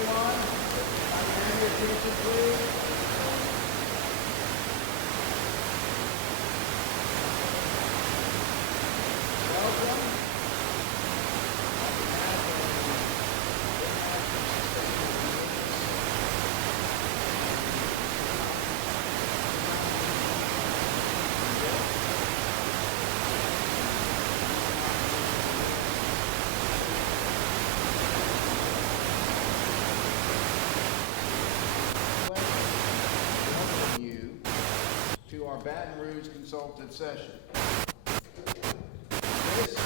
everyone. Can I have your attention, please? Welcome. Welcome you to our Baton Rouge Consultative Session. This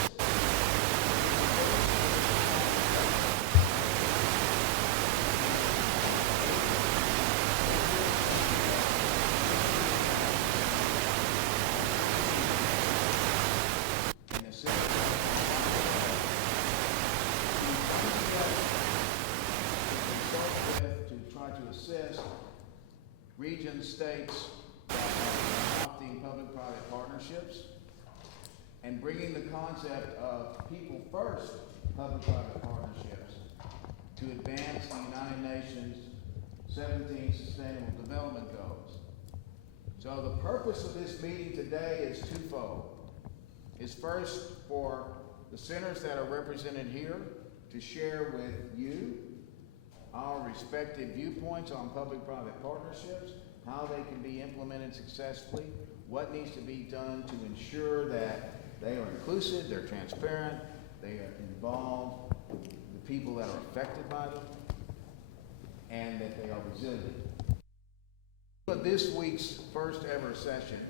in the city to try to assist regions, states that are adopting public-private partnerships and bringing the concept of people first public-private partnerships to advance the United Nations 17 Sustainable Development Goals. So the purpose of this meeting today is twofold. Is first for the centers that are represented here to share with you our respective viewpoints on public-private partnerships, how they can be implemented successfully, what needs to be done to ensure that they are inclusive, they're transparent, they involve the people that are affected by them, and that they are resilient. But this week's first ever session,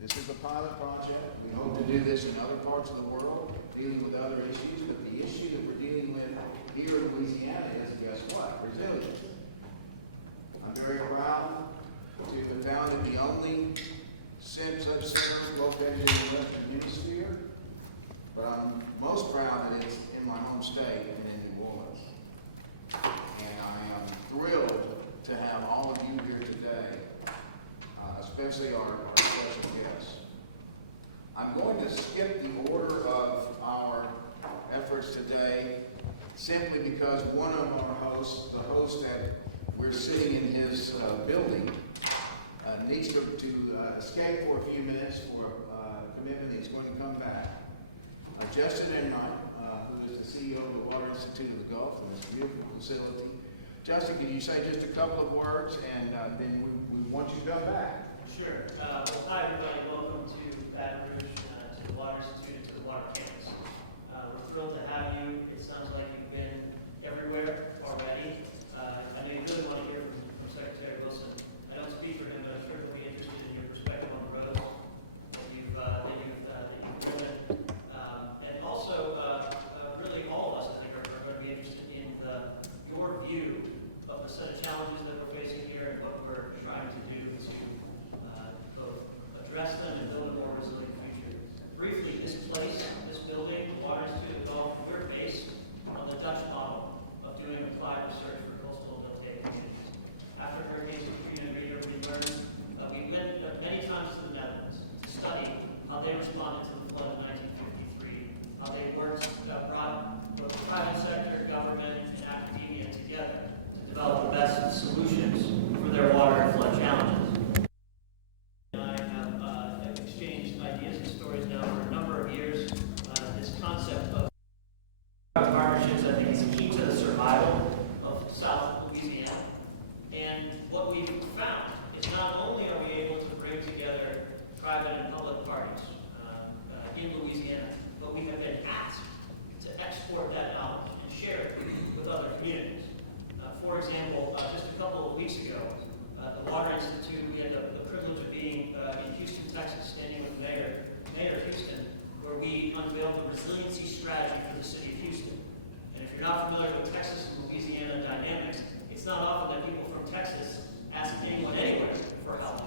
this is a pilot project. We hope to do this in other parts of the world, dealing with other issues, but the issue that we're dealing with here in Louisiana is, guess what? Resilience. I'm very proud to have founded the only such center located in the Western Hemisphere, but I'm most proud that it's in my home state and in New Orleans. And I am thrilled to have all of you here today, especially our special guests. I'm going to skip the order of our efforts today simply because one of our hosts, the host that we're sitting in his building, needs to escape for a few minutes for a commitment. He's going to come back. Justin Enright, who is the CEO of the Water Institute of the Gulf in this beautiful facility. Justin, can you say just a couple of words, and then we want you to come back. Sure. Well, hi, everybody. Welcome to Baton Rouge, to the Water Institute, to the Water Campus. We're thrilled to have you. It sounds like you've been everywhere already. I know you really want to hear from Secretary Wilson. I don't speak for him, but I'm sure he'll be interested in your perspective on the roads that you've driven. And also, really all of us, I think, are going to be interested in your view of the set of challenges that we're facing here and what we're trying to do to both address them and build a more resilient future. Briefly, this place, this building, the Water Institute of the Gulf, we're based on the Dutch model of doing applied research for coastal delta communities. After Hurricanes Katrina and Rita, we went many times to the Netherlands to study how they responded to the flood of 1953, how they worked, brought both the private sector, government, and academia together to develop the best solutions for their water and flood challenges. And I have exchanged ideas and stories now for a number of years. This concept of partnerships, I think, is key to the survival of South Louisiana. And what we've found is not only are we able to bring together private and public parties in Louisiana, but we have been asked to export that knowledge and share it with other communities. For example, just a couple of weeks ago, the Water Institute, we had the privilege of being in Houston, Texas, standing with Mayor of Houston, where we unveiled the resiliency strategy for the city of Houston. And if you're not familiar with Texas and Louisiana dynamics, it's not often that people from Texas ask anyone anywhere for help.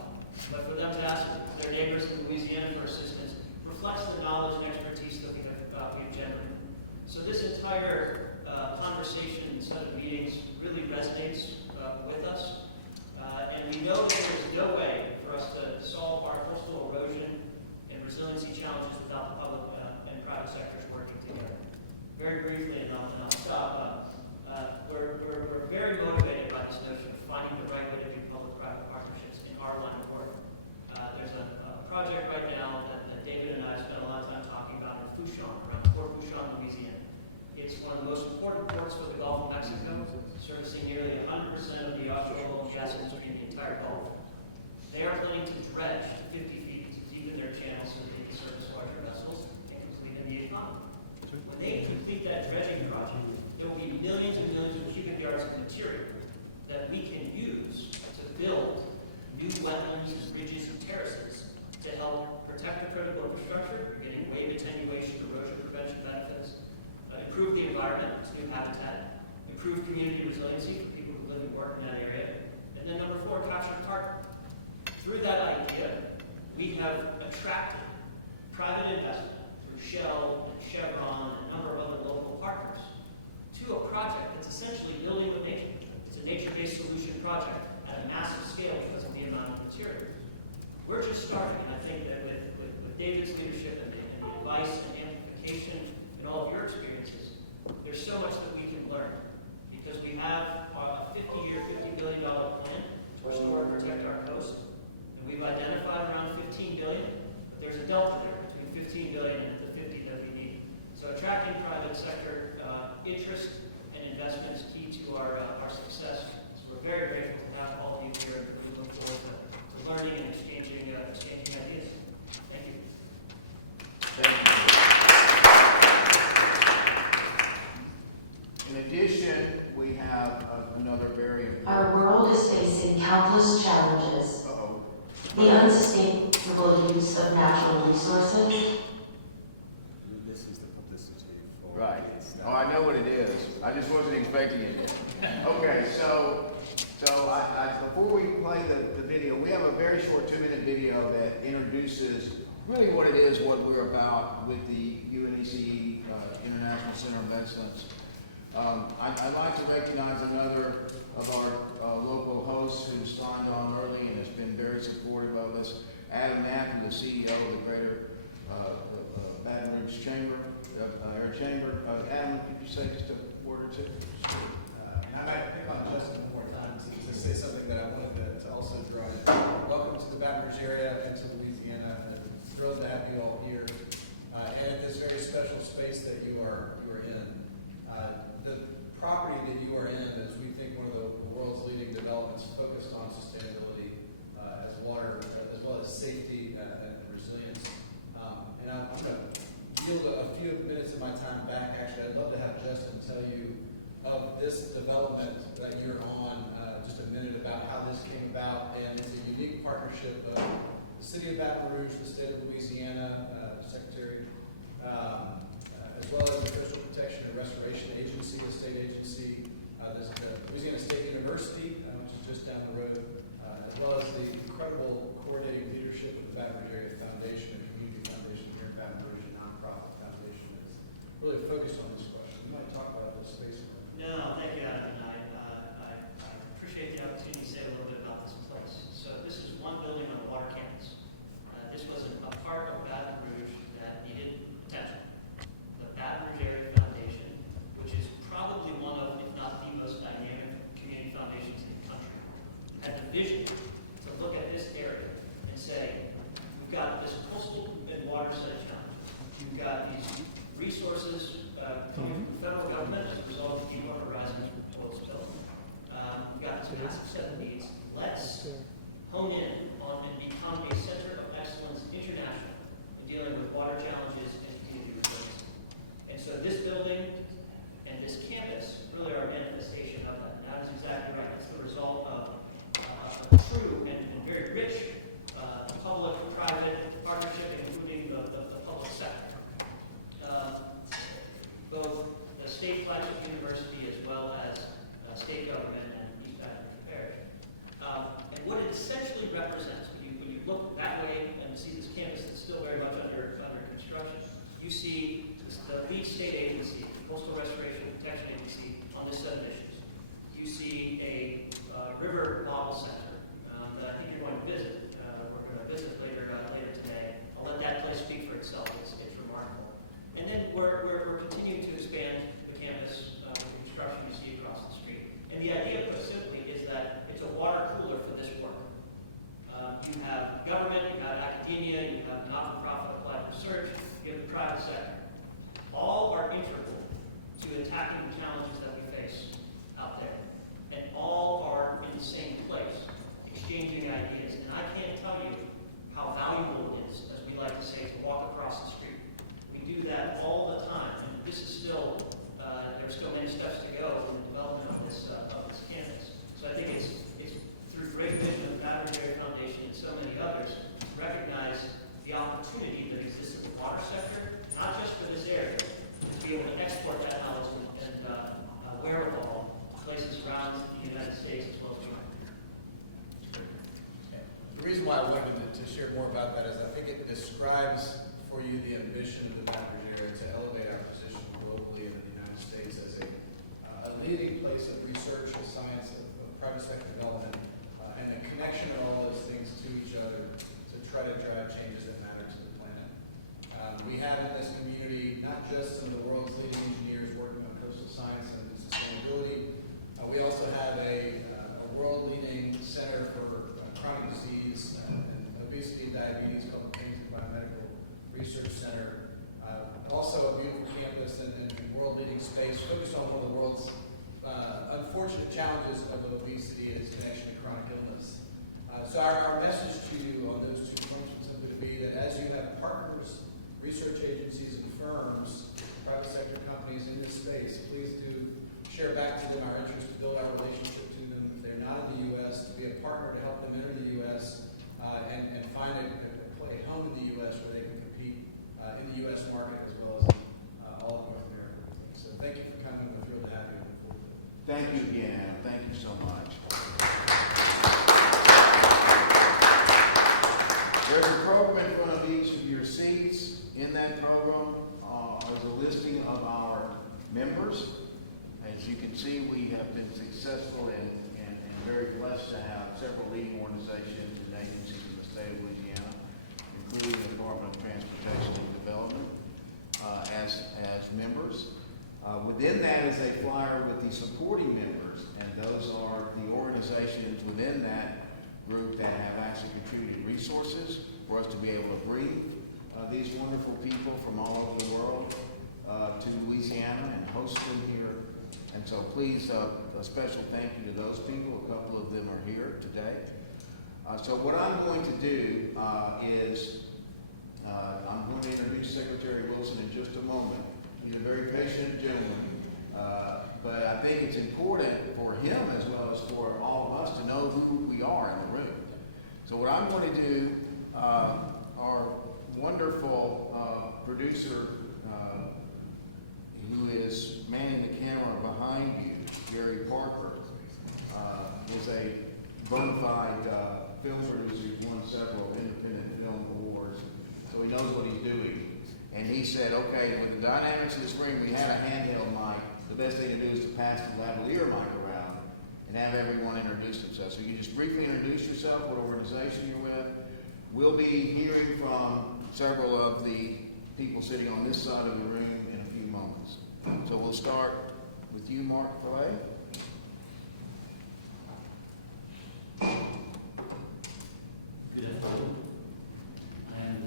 But for them to ask their neighbors in Louisiana for assistance reflects the knowledge and expertise that we've generated. So this entire conversation and set of meetings really resonates with us. And we know that there's no way for us to solve our coastal erosion and resiliency challenges without the public and private sectors working together. Very briefly, and I'll stop. We're very community resiliency for people who live and work in that area. And then number 4, capture and target. Through that idea, we have attracted private investment through Shell and Chevron and a number of other local partners to a project that's essentially building with nature. It's a nature-based solution project at a massive scale because of the amount of materials. We're just starting, and I think that with David's leadership and the advice and amplification and all of your experiences, there's so much that we can learn because we have a 50-year, $50 billion plan to restore and protect our coast, and we've identified around $15 billion, but there's a delta there between $15 billion and the $50 that we need. So attracting private sector interest and investment is key to our success. So we're very grateful to have all of you here, and we look forward to learning and exchanging ideas. Thank you. Thank you. In addition, we have another very important. Our world is facing countless challenges. Uh-oh. The unsustainable use of natural resources, This is the publicity for. Right. Oh, I know what it is. I just wasn't expecting it. Okay, so before we play the video, we have a very short 2-minute video that introduces really what it is, what we're about with the UNECE International Center of Excellence. I'd like to recognize another of our local hosts who signed on early and has been very supportive of us, Adam Knapp, the CEO of the Greater Baton Rouge Chamber, Air Chamber. Adam, could you say just a word or two? And I might pick on Justin one more time to say something that I wanted to also draw in. Welcome to the Baton Rouge area and to Louisiana. I'm thrilled to have you all here and at this very special space that you are in. The property that you are in is, we think, one of the world's leading developments focused on sustainability as water, as well as safety and resilience. And I'm going to yield a few minutes of my time back. Actually, I'd love to have Justin tell you of this development that you're on, just a minute about how this came about. And it's a unique partnership of the City of Baton Rouge, the State of Louisiana, Secretary, as well as the Coastal Protection and Restoration Agency, the state agency, the Louisiana State University, which is just down the road, as well as the incredible coordinating leadership of the Baton Rouge Area Foundation, a community foundation here in Baton Rouge, a nonprofit foundation that's really focused on this question. You might talk about this space. No, thank you, Adam, and I appreciate the opportunity to say a little bit about this place. So this is one building on a water campus. This was a part of Baton Rouge that needed attention. The Baton Rouge Area Foundation, which is probably one of, if not the most dynamic community foundations in the country, had the vision to look at this area and say, we've got this coastal and water set of challenges. You've got these resources coming from the federal government as a result of the Deepwater Horizon oil spill. We've got this massive set of needs. Let's hone in on and become a center of excellence international in dealing with water challenges and community resilience. And so this building and this campus really are a manifestation of that. And that is exactly right. It's the result of a true and very rich public-private partnership, including the public sector. Both the state flagship university as well as state government and East Baton Rouge Parish. And what it essentially represents, when you look that way and see this campus that's still very much under construction, you see the lead state agency, the Coastal Restoration and Protection Agency, on this set of issues. You see a river model center that I think you're going to visit. We're going to visit later today. I'll let that place speak for itself. It's remarkable. And then we're continuing to expand the campus with the construction you see across the street. And the idea, put simply, is that it's a water cooler for this work. You have government, you have academia, you have not-for-profit applied research, you have the private sector. All are integral to attacking the challenges that we face out there. And all are in the same place we have in this community not just some of the world's leading engineers working on coastal science and sustainability, we also have a world-leading center for chronic disease and obesity and diabetes called the Pennington Biomedical Research Center. Also a beautiful campus and world-leading space focused on one of the world's unfortunate challenges of obesity and its connection to chronic illness. So our message to you on those two points would simply be that as you have partners, research agencies and firms, private sector companies in this space, please do share back to them our interest to build our relationship to them if they're not in the U.S., to be a partner to help them enter the U.S. And find a home in the U.S. where they can compete in the U.S. market as well as all of North America. So thank you for coming. We're thrilled to have you. Thank you again, Adam. Thank you so much. There's a program in front of each of your seats. In that program is a listing of our members. As you can see, we have been successful and very blessed to have several leading organizations and agencies in the state of Louisiana, including the Department of Transportation and Development, as members. Within that is a flyer with the supporting members, and those are the organizations within that group that have actually contributed resources for us to be able to bring these wonderful people from all over the world to Louisiana and host them here. And so please, a special thank you to those people. A couple of them are here today. So what I'm going to do is I'm going to introduce Secretary Wilson in just a moment. He's a very patient gentleman, but I think it's important for him as well as for all of us to know who we are in the room. So what I'm going to do, our wonderful producer who is manning the camera behind you, Gary Parker, is a bona fide film producer who's won several independent film awards, so he knows what he's doing. And he said, okay, with the dynamics of the screen, we had a handheld mic. The best thing to do is to pass the lavalier mic around and have everyone introduce themselves. So you just briefly introduce yourself, what organization you're with. We'll be hearing from several of the people sitting on this side of the room in a few moments. So we'll start with you, Mark Fillet. Good afternoon. I am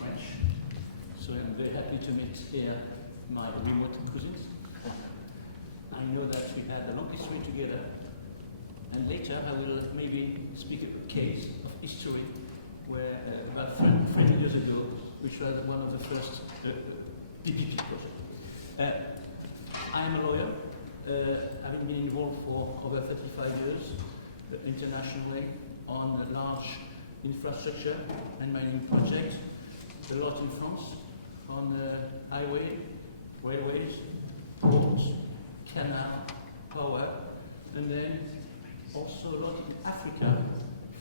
French, so I'm very happy to meet here my remote cousins. I know that we had a long history together, and later I will maybe speak of a case of history where about 30 years ago, which was one of the first PPP projects. I am a lawyer, having been involved for over 35 years internationally on large infrastructure and mining projects, a lot in France, on highway, railways, ports, canal, power, and then also a lot in Africa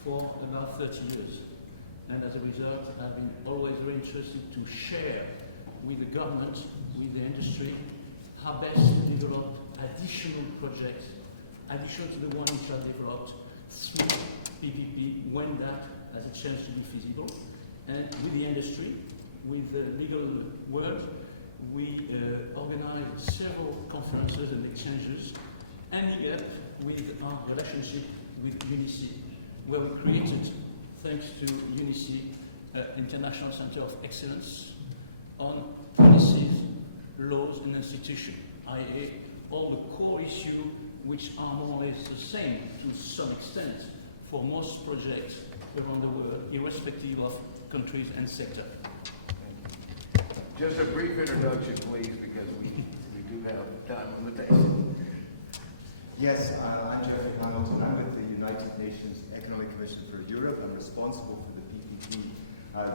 for about 30 years. And as a result, I've been always very interested to share with the government, with the industry, how best to develop additional projects, additional to the one which are developed through PPP, when that has a chance to be feasible. And with the industry, with the legal world, we organize several conferences and exchanges, ending up with our relationship with UNICE, where we created, thanks to UNICE, International Center of Excellence on policies, laws, and institutions, i.e., all the core issues which are more or less the same to some extent for most projects around the world, irrespective of countries and sector. Just a brief introduction, please, because we do have time limitation. Yes, I'm Jeffrey Hamilton. I'm with the United Nations Economic Commission for Europe. I'm responsible for the PPP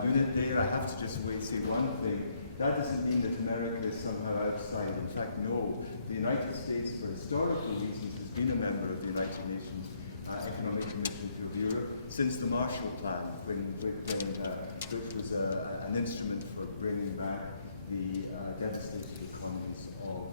unit there. I have to just say one thing. That doesn't mean that America is somehow outside. In fact, no. The United States, for historical reasons, has been a member of the United Nations Economic Commission for Europe since the Marshall Plan, which was an instrument for bringing back the devastated economies of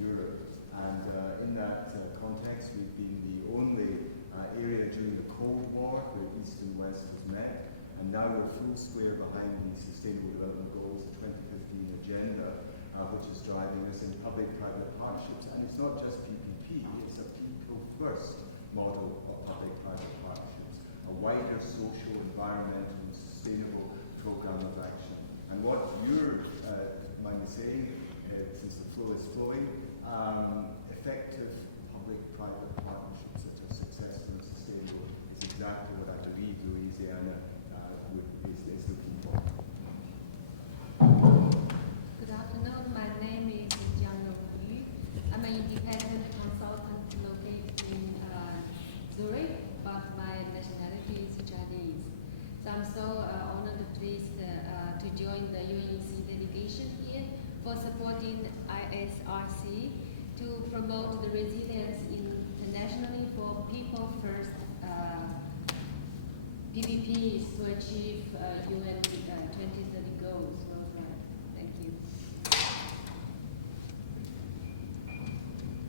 Europe. And in that context, we've been the only area during the Cold War where East and West was met. And now we're full square behind the Sustainable Development Goals 2015 agenda, which is driving us in public-private partnerships. And it's not just PPP, it's a people-first model of public-private partnerships, a wider social, environmental, and sustainable program of action. And what you're might be saying, since the flow is flowing, effective public-private partnerships that are successful and sustainable is exactly what I believe Louisiana is looking for. Good afternoon. My name is Jiang Yu. I'm an independent consultant located in Zurich, but my nationality is Chinese. So I'm so honored and pleased to join the UNEC delegation here for supporting ISRC to promote the resilience internationally for people first PPPs to achieve UN 2030 goals worldwide. Thank you.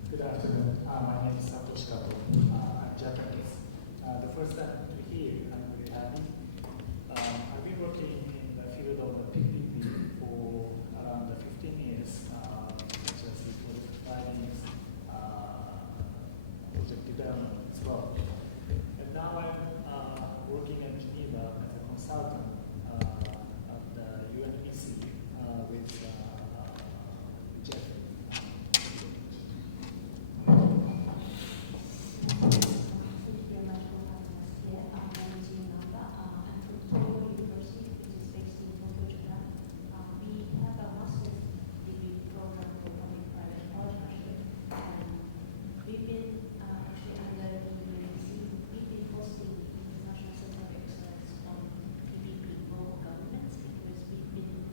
Good afternoon. My name is Satoshi Kato. I'm Japanese. The first time here, I'm very happy. I've been working in the field of the PPP for around 15 years, such as project finance, project development as well. And now I'm working in Geneva as a consultant at the UNEC with Jeffrey. Thank you very much for having us here. My name is Yunanda. I'm from Togo University, which is based in Tokyo, Japan. We have a master's degree program for public-private partnership, and we've been actually under the UNEC, we've been hosting International Center of Excellence on PPP local governments because we've been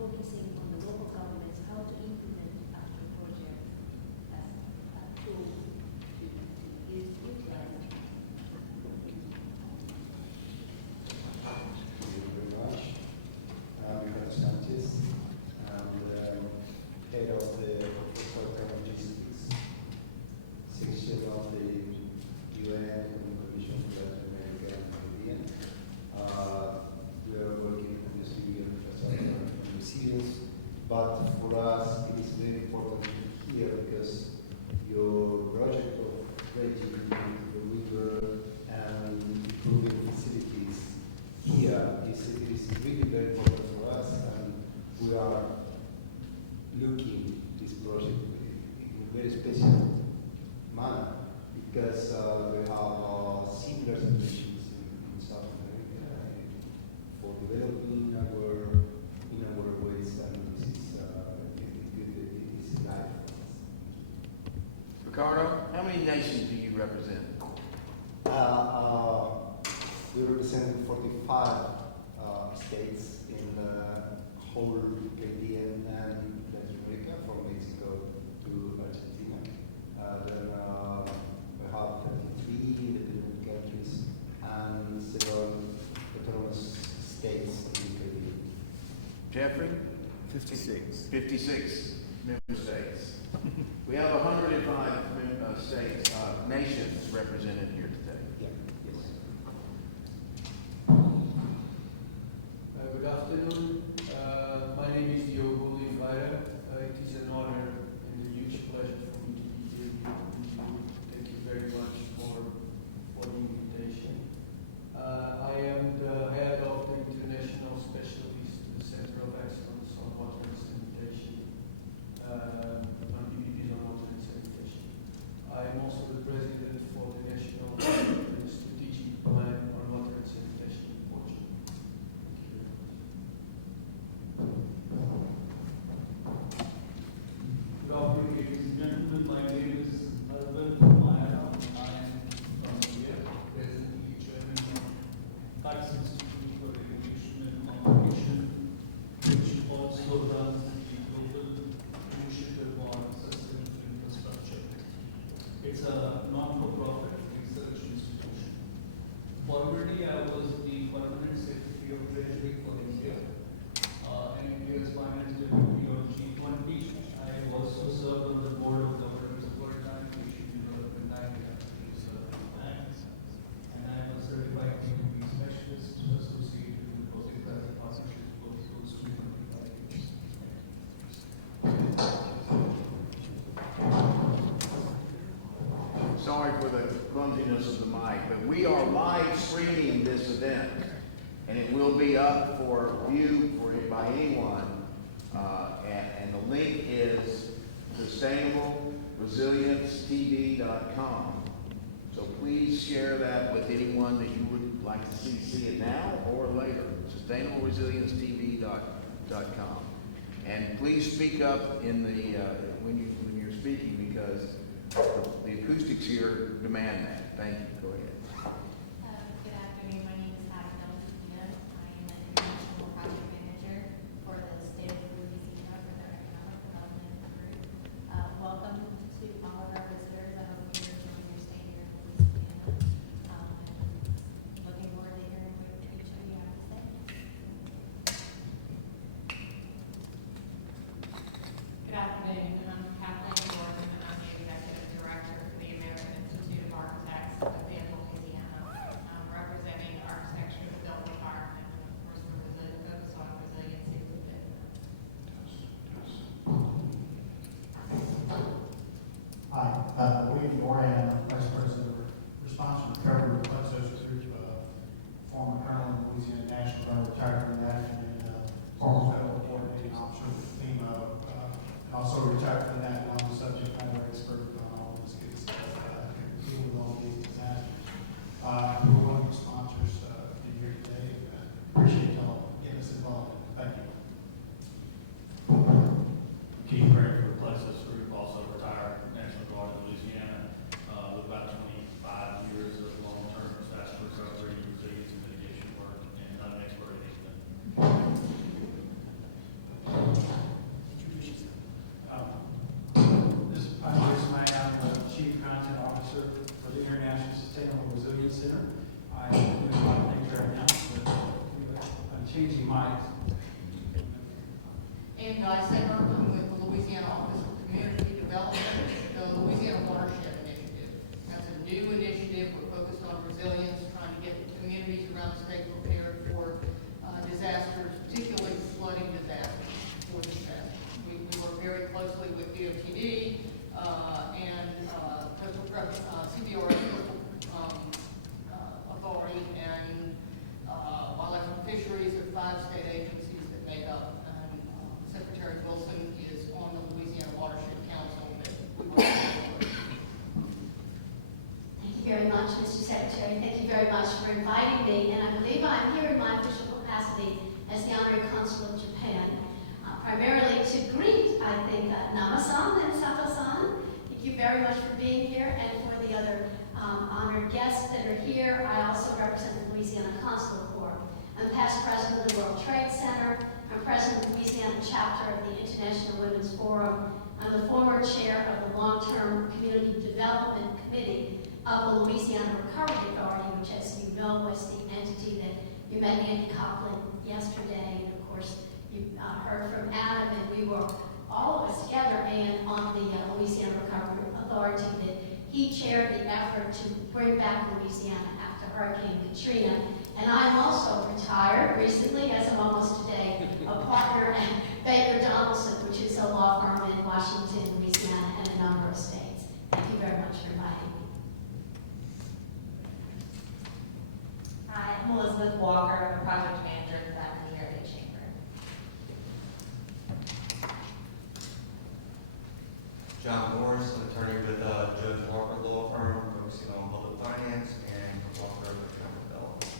focusing on the local governments, how to implement actual projects as a tool to utilize. Thank you very much. I'm Ricardo Sanchez. I'm the head of the Portfolio Logistics section of the UN Commission for Latin America and Caribbean. We are working on this area of infrastructure and resilience, but for us it is very important to hear because your project of bridging the river and improving facilities here is really very important for us, and we are looking this project in a very special manner because we have similar situations in South America for developing in our ways, and this is it is life for us. Ricardo, how many nations do you represent? We represent 45 states in the whole Caribbean and Latin America, from Mexico to Argentina. Then we have 33 independent countries and several autonomous states in the Caribbean. Jeffrey? 56. 56 member states. We have 105 states, nations represented here today. Yeah. Yes. Good afternoon. My name is Diogo Oliveira. It is an honor and a huge pleasure for me to be here with you. Thank you very much for the invitation. I am the head of the International Specialist Center of Excellence on Water and Sanitation, on PPPs on water and sanitation. I am also the president for the National clumsiness of the mic, but we are live streaming this event, and it will be up for view by anyone. And the link is sustainableresilienceTV.com. So please share that with anyone that you would like to see it now or later. sustainableresilienceTV.com. And please speak up in the when you're speaking, because the acoustics here demand that. Thank you. Go ahead. Good afternoon. My name is Heidi Delphia. I am an international project manager for the state of Louisiana for their economic development group. Welcome to all of our visitors. I hope you're enjoying your stay here in Louisiana. Looking forward to hearing what each of you have to say. Good afternoon. I'm Kathleen Gordon, and I'm the Executive Director for the American Institute of Architects within Louisiana, representing architecture, the built environment, and of course, the focus on resiliency within. Hi, William Moran, Vice President of Response and Recovery with Plexos Group, former Colonel in Louisiana National Guard, retired from that, and former federal coordinating officer with FEMA, and also retired from that, and I'm the subject matter expert on all this good stuff, dealing with all these disasters. We're one of the sponsors in here today. Appreciate y'all getting us involved. Thank you. Keith Gray for Plexus Group, also retired National Guard of Louisiana, with about 25 years of long-term disaster recovery, resilience, and mitigation work, and I'm an expert in anything. I'm Jason May. I'm the Chief Content Officer for the International Sustainable Resilience Center. I'm doing a lot of things right now, but I'm changing mics. And Center, I'm with the Louisiana Office of Community Development, the Louisiana Watershed Initiative. That's a new initiative. We're focused on resilience, trying to get communities around the state prepared for disasters, particularly flooding disasters. We work very closely with DOTD and CBRS Authority and Wildlife and Fisheries are 5 state agencies that make up. Secretary Wilson is on the Louisiana Watershed Council that we work with. Thank you very much, Mr. Secretary. Thank you very much for inviting me. And I believe I'm here in my official capacity as the Honorary Consul of Japan, primarily to greet, I think, Nama-san and Sato-san. Thank you very much for being here, and for the other honored guests that are here. I also represent the Louisiana Consular Corps. I'm past president of the World Trade Center. I'm president of the Louisiana chapter of the International Women's Forum. I'm the former chair of the Long-Term Community Development Committee of the Louisiana Recovery Authority, which, as you know, was the entity that you met Andy Copeland yesterday. And of course, you heard from Adam, and we were all of us together and on the Louisiana Recovery Authority that he chaired the effort to bring back Louisiana after Hurricane Katrina. And I'm also retired recently, as of almost today, a partner at Baker Donaldson, which is a law firm in Washington, Louisiana, and a number of states. Thank you very much for inviting me. Hi, I'm Elizabeth Walker. I'm a project manager at the Faculty Heritage Chamber. John Morris, an attorney with Judge Walker Law Firm, focusing on public finance and Walker Economic Development.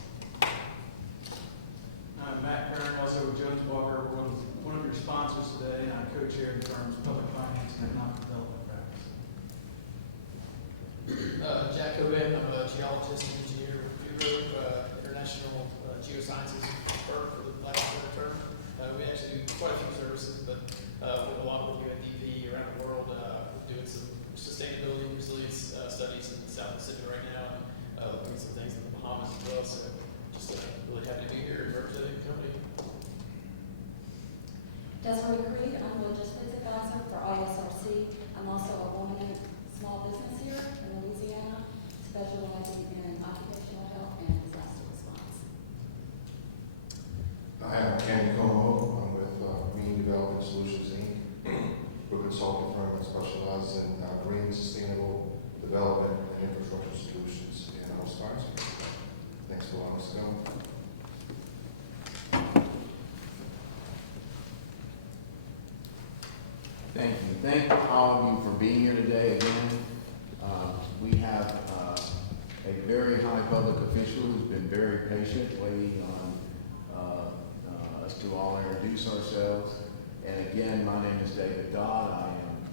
I'm Matt Kern, also with Judge Walker, one of your sponsors today, and I co-chair the firm's public finance and economic development practice. Jack Coben, I'm a geologist and engineer with International Geosciences firm for the last term. We actually do quite a few services, but with a lot of work at UNDP around the world. We're doing some sustainability and resilience studies in the South Pacific right now, and looking at some things in the Bahamas as well. So just really happy to be here and representing the company. Desiree Creed, I'm the Logistics Advisor for ISRC. I'm also a woman in small business here in Louisiana, specializing in occupational health and disaster response. I am Candy Como. I'm with Green Development Solutions, Inc. We're a consulting firm that specializes in green, sustainable development and infrastructure solutions. sponsor. Thanks for letting us go. Thank you. Thank all of you for being here today again. We have a very high public official who's been very patient waiting on us to all introduce ourselves. And again, my name is David Dodd. I am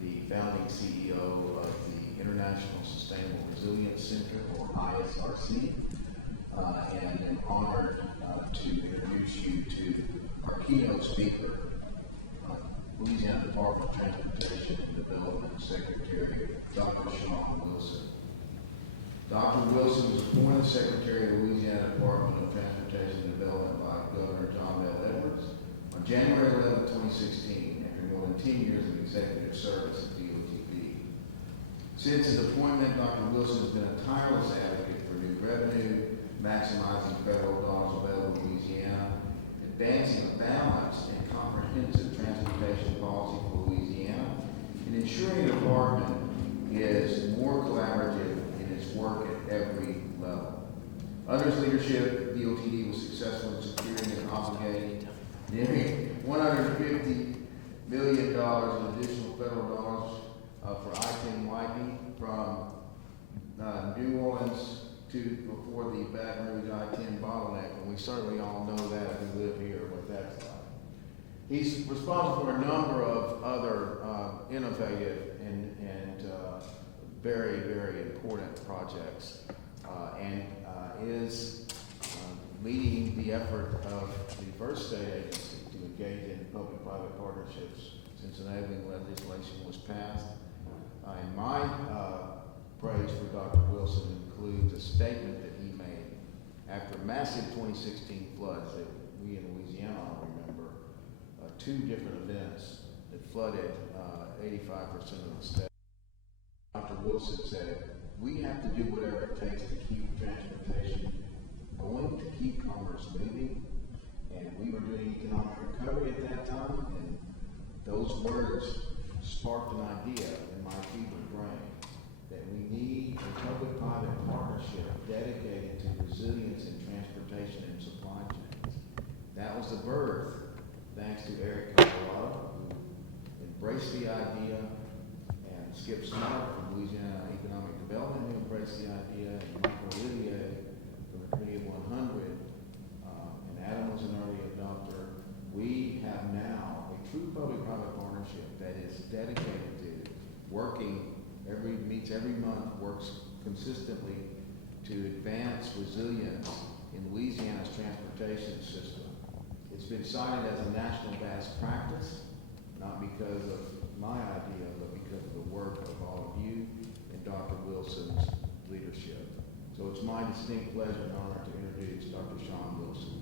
the founding CEO of the International Sustainable Resilience Center, or ISRC, and am honored to introduce you to our keynote speaker, Louisiana Department of Transportation and Development Secretary, Dr. Sean Wilson. Dr. Wilson was appointed Secretary of the Louisiana Department of Transportation and Development by Governor John Bell Edwards on January 11, 2016, after more than 10 years of executive service at DOTB. Since his appointment, Dr. Wilson has been a tireless advocate for new revenue, maximizing federal dollars available to Louisiana, advancing a balanced and comprehensive transportation policy for Louisiana, and ensuring the department is more collaborative in its work at every level. Under his leadership, DOTD was successful in securing and obligating nearly $150 million in additional federal dollars for I-10 widening from New Orleans to before the Baton Rouge I-10 bottleneck, and we certainly all know that if we live here, what that's like. He's responsible for a number of other innovative and very, very important projects, and is leading the effort of the first state agency to engage in public-private partnerships since enabling legislation was passed. And my praise for Dr. Wilson includes a statement that he made after massive 2016 floods that we in Louisiana all remember, two different events that flooded 85% of the state. Dr. Wilson said, we have to do whatever it takes to keep transportation going, to keep commerce moving, and we were doing economic recovery at that time, and those words sparked an idea in my fevered brain that we need a public-private partnership dedicated to resilience in transportation and supply chains. That was the birth, thanks to Eric Colorado, who embraced the idea, and Skip Smart from Louisiana Economic Development, who embraced the idea, and Michael Olivier from the Committee of 100, and Adam was an early adopter. We have now a true public-private partnership that is dedicated to working meets every month, works consistently to advance resilience in Louisiana's transportation system. It's been cited as a national best practice, not because of my idea, but because of the work of all of you and Dr. Wilson's leadership. So it's my distinct pleasure and honor to introduce Dr. Sean Wilson.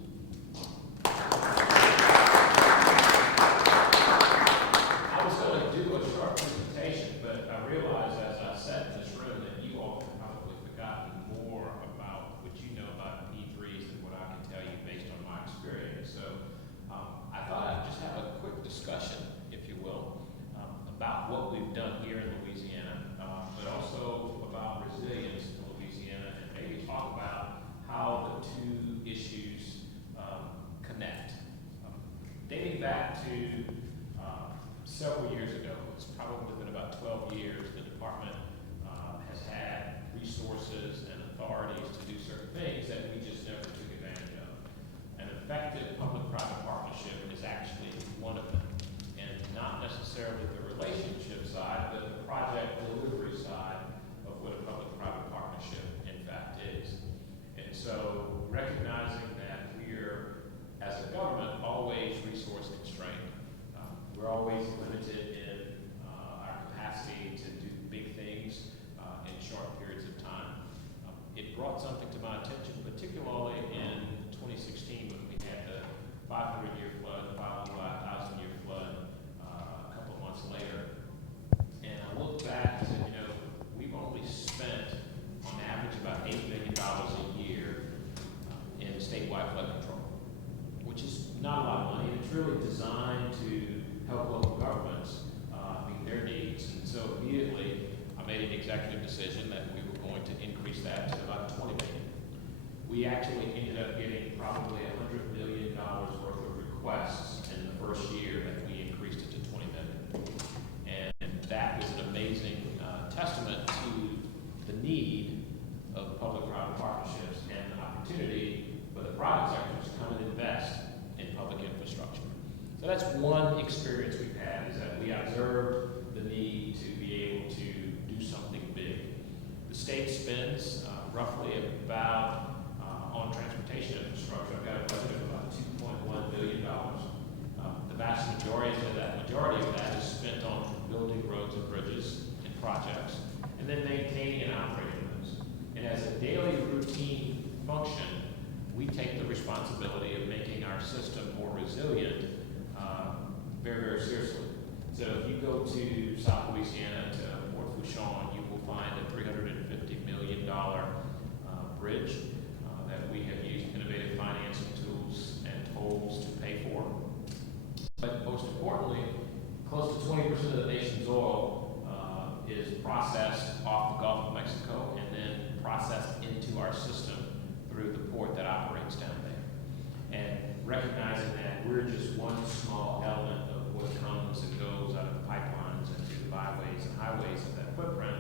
I was going to do a short presentation, but I realized as I sat in this room that you all have probably forgotten more about what you know about P3s than what I can tell you based on my experience. So I thought I'd just have a quick discussion, if you will, about what we've done here in Louisiana, but also about resilience in Louisiana, and maybe talk about how the two issues connect. Dating back to several years ago, it's probably been about 12 years, the department has had resources and authorities to do certain things that we just never took advantage of. An effective public-private partnership is actually one of them, and not necessarily the relationship side, but the project delivery side of what a public-private partnership in fact is. And so recognizing that we're, as a government, always resource constrained. We're always limited in our capacity to do big things in short periods of time. It brought something to my attention, particularly in 2016 when we had the 500-year flood, followed by a 1,000-year flood a couple of months later. And I looked back and said, we've only spent on average about $8 million a year in statewide flood control, which is not a lot of money, and it's really designed to help local governments meet their needs. And so immediately I made an executive decision that we were going to increase that to about 20 million. We actually ended up getting probably $100 million worth of requests in the first year that we increased it to 20 million. And that was an amazing testament to the need of public-private partnerships and the opportunity for the private sector to come and invest in public infrastructure. So that's one experience we've had, is that we observed the need to be able to do something big. The state spends roughly about, on transportation infrastructure, I've got a budget of about $2.1 billion. The vast majority of that is spent on building roads and bridges and projects, and then maintaining and operating those. And as a daily routine function, we take the responsibility of making our system more resilient very, very seriously. So if you go to South Louisiana, to Port Fourchon, you will find a $350 million bridge that we have used innovative financing tools and tolls to pay for. But most importantly, close to 20% of the nation's oil is processed off the Gulf of Mexico and then processed into our system through the port that operates down there. And recognizing that we're just one small element of what comes and goes out of the pipelines and through the byways and highways of that footprint,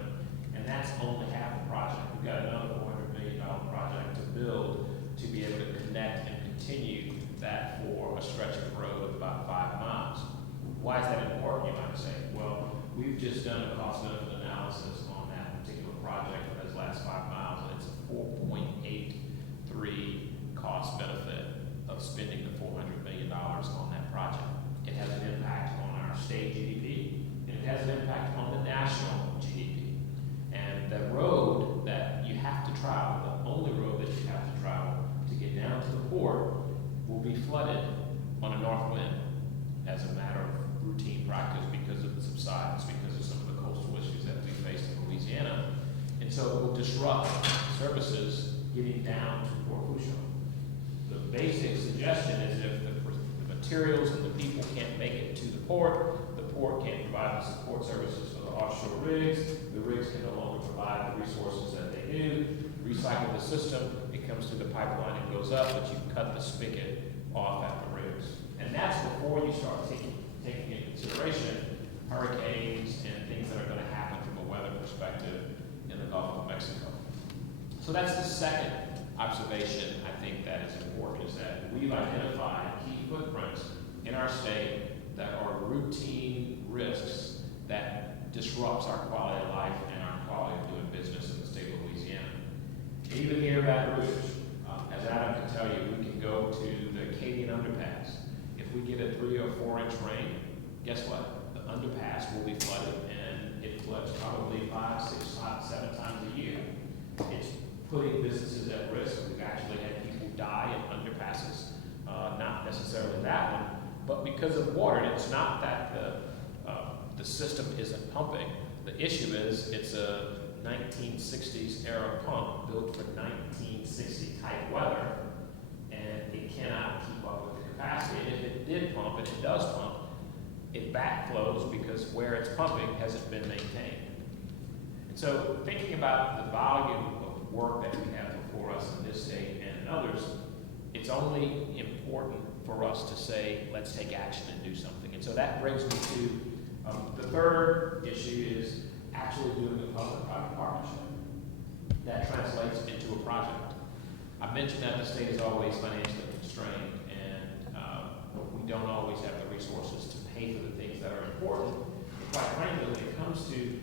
and that's only half the project. We've got another $400 million project to build to be able to connect and continue that for a stretch of road of about 5 miles. Why is that important, you might say? Well, we've just done a cost-benefit analysis on that particular project for those last 5 miles, and it's a 4.83 cost-benefit of spending the $400 million on that project. It has an impact on our state GDP, and it has an impact on the national GDP. And the road that you have to travel, the only road that you have to travel to get down to the port, will be flooded on a north wind as a matter of routine practice because of the subsidence, because of some of the coastal issues that we face in Louisiana. And so it will disrupt services getting down to Port Fourchon. The basic suggestion is if the materials and the people can't make it to the port can't provide the support services for the offshore rigs can no longer provide the resources that they do, recycle the system, it comes through the pipeline and goes up, but you cut the spigot off at the rigs. And that's before you start taking into consideration hurricanes and things that are going to happen from a weather perspective in the Gulf of Mexico. So that's the second observation I think that is important, is that we've identified key footprints in our state that are routine risks that disrupts our quality of life and our quality of doing business in the state of Louisiana. Even here at Baton Rouge, as Adam can tell you, we can go to the Acadian underpass. If we get a 3 or 4 inch rain, guess what? The underpass will be flooded, and it floods probably 5, 6, 7 times a year. It's putting businesses at risk. We've actually had people die in underpasses, not necessarily that one, but because of water. And it's not that the system isn't pumping. The issue is it's a 1960s era pump built for 1960 type weather, and it cannot keep up with the capacity. And if it did pump, and it does pump, it backflows because where it's pumping hasn't been maintained. And so thinking about the volume of work that we have before us in this state and in others, it's only important for us to say, let's take action and do something. And so that brings me to the third issue, is actually doing a public-private partnership that translates into a project. I mentioned that the state is always financially constrained, and we don't always have the resources to pay for the things that are important. And quite frankly, when it comes to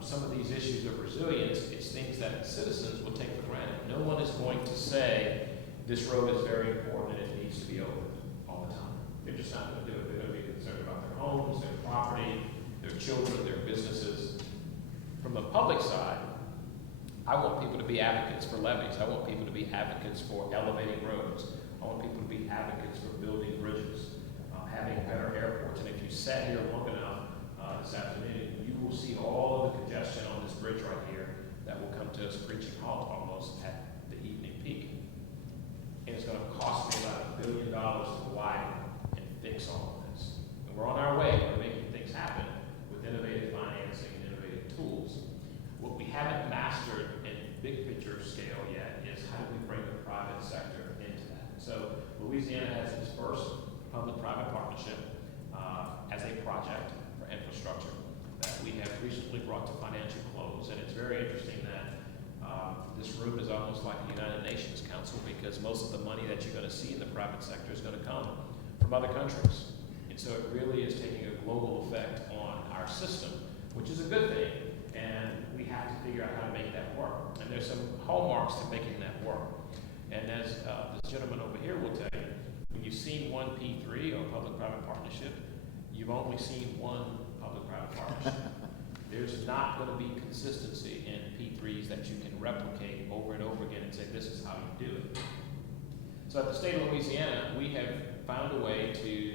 some of these issues of resilience, it's things that citizens will take for granted. No one is going to say, this road is very important and it needs to be opened all the time. They're just not going to do it. They're going to be concerned about their homes, their property, their children, their businesses. From the public side, I want people to be advocates for levees. I want people to be advocates for elevating roads. I want people to be advocates for building bridges, having better airports. And if you sat here long enough this afternoon, you will see all of the congestion on this bridge right here that will come to a screeching halt almost at the evening peak. And it's going to cost me about $1 billion to widen and fix all of this. And we're on our way. We're making things happen with innovative financing and innovative tools. What we haven't mastered, and infrastructure that we have recently brought to financial close. And it's very interesting that this room is almost like the United Nations Council, because most of the money that you're going to see in the private sector is going to come from other countries. And so it really is taking a global effect on our system, which is a good thing. And we have to figure out how to make that work. And there's some hallmarks to making that work. And as this gentleman over here will tell you, when you've seen one P3 or public-private partnership, you've only seen one public-private partnership. There's not going to be consistency in P3s that you can replicate over and over again and say, this is how you do it. So at the state of Louisiana, we have found a way to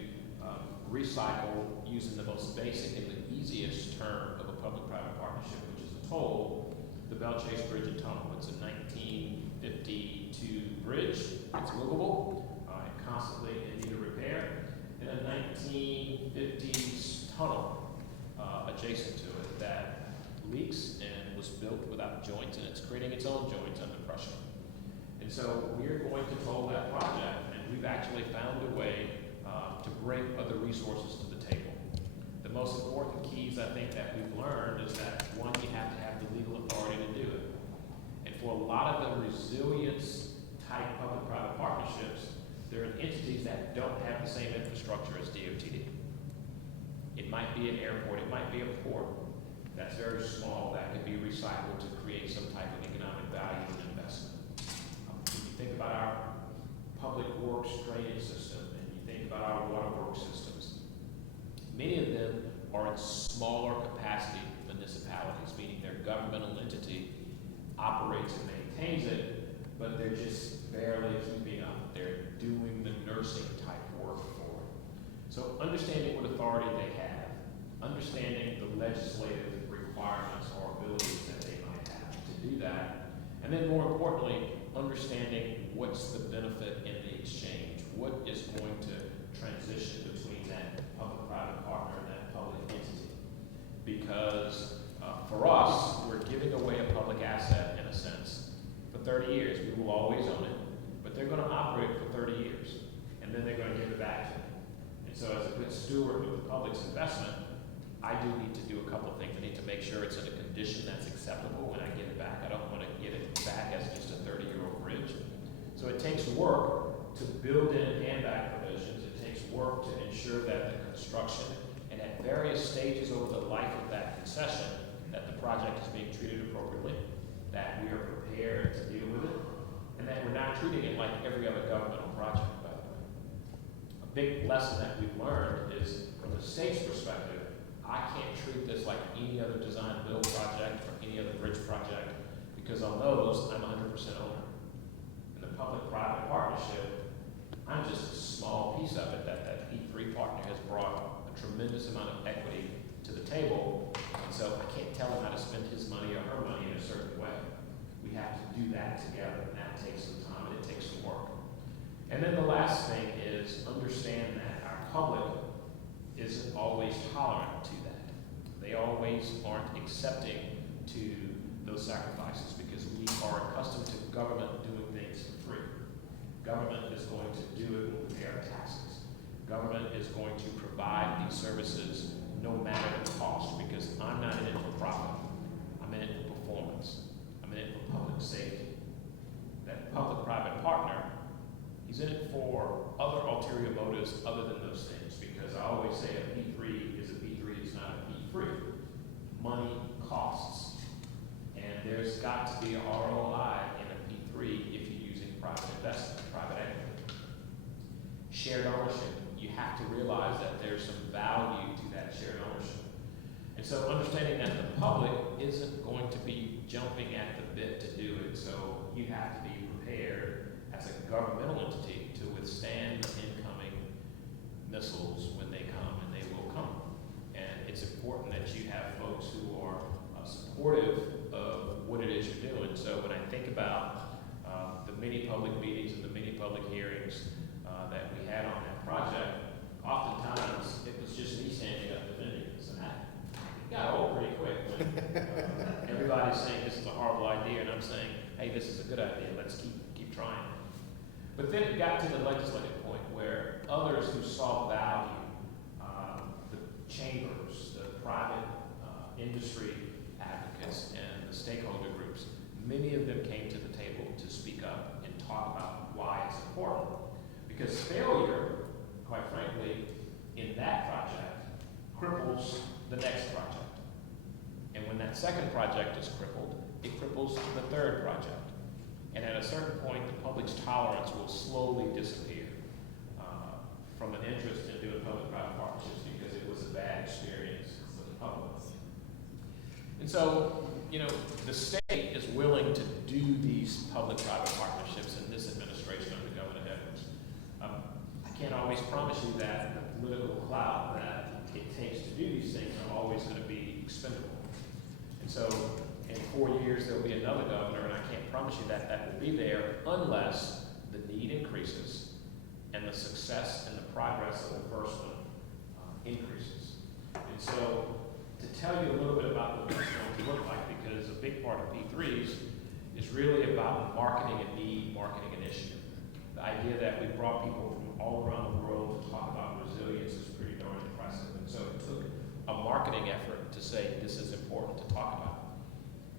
recycle using the most basic and the easiest term of a public-private partnership, which is a toll, the Belle Chase Bridge and Tunnel. It's a 1952 bridge. It's movable, constantly in need of repair, and a 1950s tunnel adjacent to it that leaks and was built without joints, and it's creating its own joints under pressure. And so we're going to toll that project, and we've actually found a way to bring other resources to the table. The most important keys I think that we've learned is that, one, you have to have the legal authority to do it. And for a lot of the resilience type public-private partnerships, there are entities that don't have the same infrastructure as DOTD. It might be an airport, it might be a port that's very small that could be recycled to create some type of economic value and investment. When you think about our public works drainage system, and you think about our water works systems, many of them are in smaller capacity municipalities, meaning their governmental entity operates and maintains it, but they're just barely keeping up. They're doing the nursing type work for it. So understanding what authority they have, understanding the legislative requirements or abilities that they might have to do that, and then more importantly, understanding what's the benefit in the exchange, what is going to transition between that public-private partner and that public entity. Because for us, we're giving away a public asset in a sense for 30 years. We will always own it, but they're going to operate for 30 years, and then they're going to give it back to me. And so as a good steward of the public's investment, I do need to do a couple of things. I need to make sure it's in a condition that's acceptable when I get it back. I don't want to get it back as just a 30-year-old bridge. So it takes work to build in hand-back provisions. It takes work to ensure that the construction and at various stages over the life of that concession, that the project is being treated appropriately, that we are prepared to deal with it, and that we're not treating it like every other governmental project, by the way. A big lesson that we've learned is, from the state's perspective, I can't treat this like any other design build project or any other bridge project, because on those, I'm 100% owner. In the public-private partnership, I'm just a small piece of it that P3 partner has brought a tremendous amount of equity to the table, and so I can't tell him how to spend his money or her money in a certain way. We have to do that together, and that takes some time and it takes some work. And then the last thing is understand that our public isn't always tolerant to that. They always aren't accepting to those sacrifices, because we are accustomed to government doing things for free. Government is going to do it when we pay our taxes. Government is going to provide these services no matter the cost, because I'm not in it for profit. I'm in it for performance. I'm in it for public safety. That public-private partner, he's in it for other ulterior motives other than those things, because I always say a P3 is a P3, it's not a P3. Money costs. And there's got to be an ROI in a P3 if you're using private investment, private equity. Shared ownership. You have to realize that there's some value to that shared ownership. And so understanding that the public isn't going to be jumping at the bit to do it, so you have to be prepared as a governmental entity to withstand incoming missiles when they come, and they will come. And it's important that you have folks who are supportive of what it is you're doing. So when I think about the many public meetings and the many public hearings that we had on that project, oftentimes it was just me standing up defending this, and that got old pretty quick when everybody's saying this is a horrible idea, and I'm saying, hey, this is a good idea, let's keep trying. But then it got to the legislative point where others who saw value, the chambers, the private industry advocates and the stakeholder groups, many of them came to the table to speak up and talk about why it's important. Because failure, quite frankly, in that project cripples the next project. And when that second project is crippled, it cripples the third project. And at a certain point, the public's tolerance will slowly disappear from an interest in doing public-private partnerships because it was a bad experience for the public. And so, you know, the state is willing to do these public-private partnerships in this administration under Governor Edwards. I can't always promise you that the political clout that it takes to do these things are always going to be expendable. And so, in 4 years, there will be another governor, and I can't promise you that that will be there unless the need increases and the success and the progress of the first one increases. And so, to tell you a little bit about what this is going to look like, because a big part of P3s is really about marketing a need, marketing initiative. The idea that we brought people from all around the world to talk about resilience is pretty darn impressive. And so it took a marketing effort to say this is important to talk about.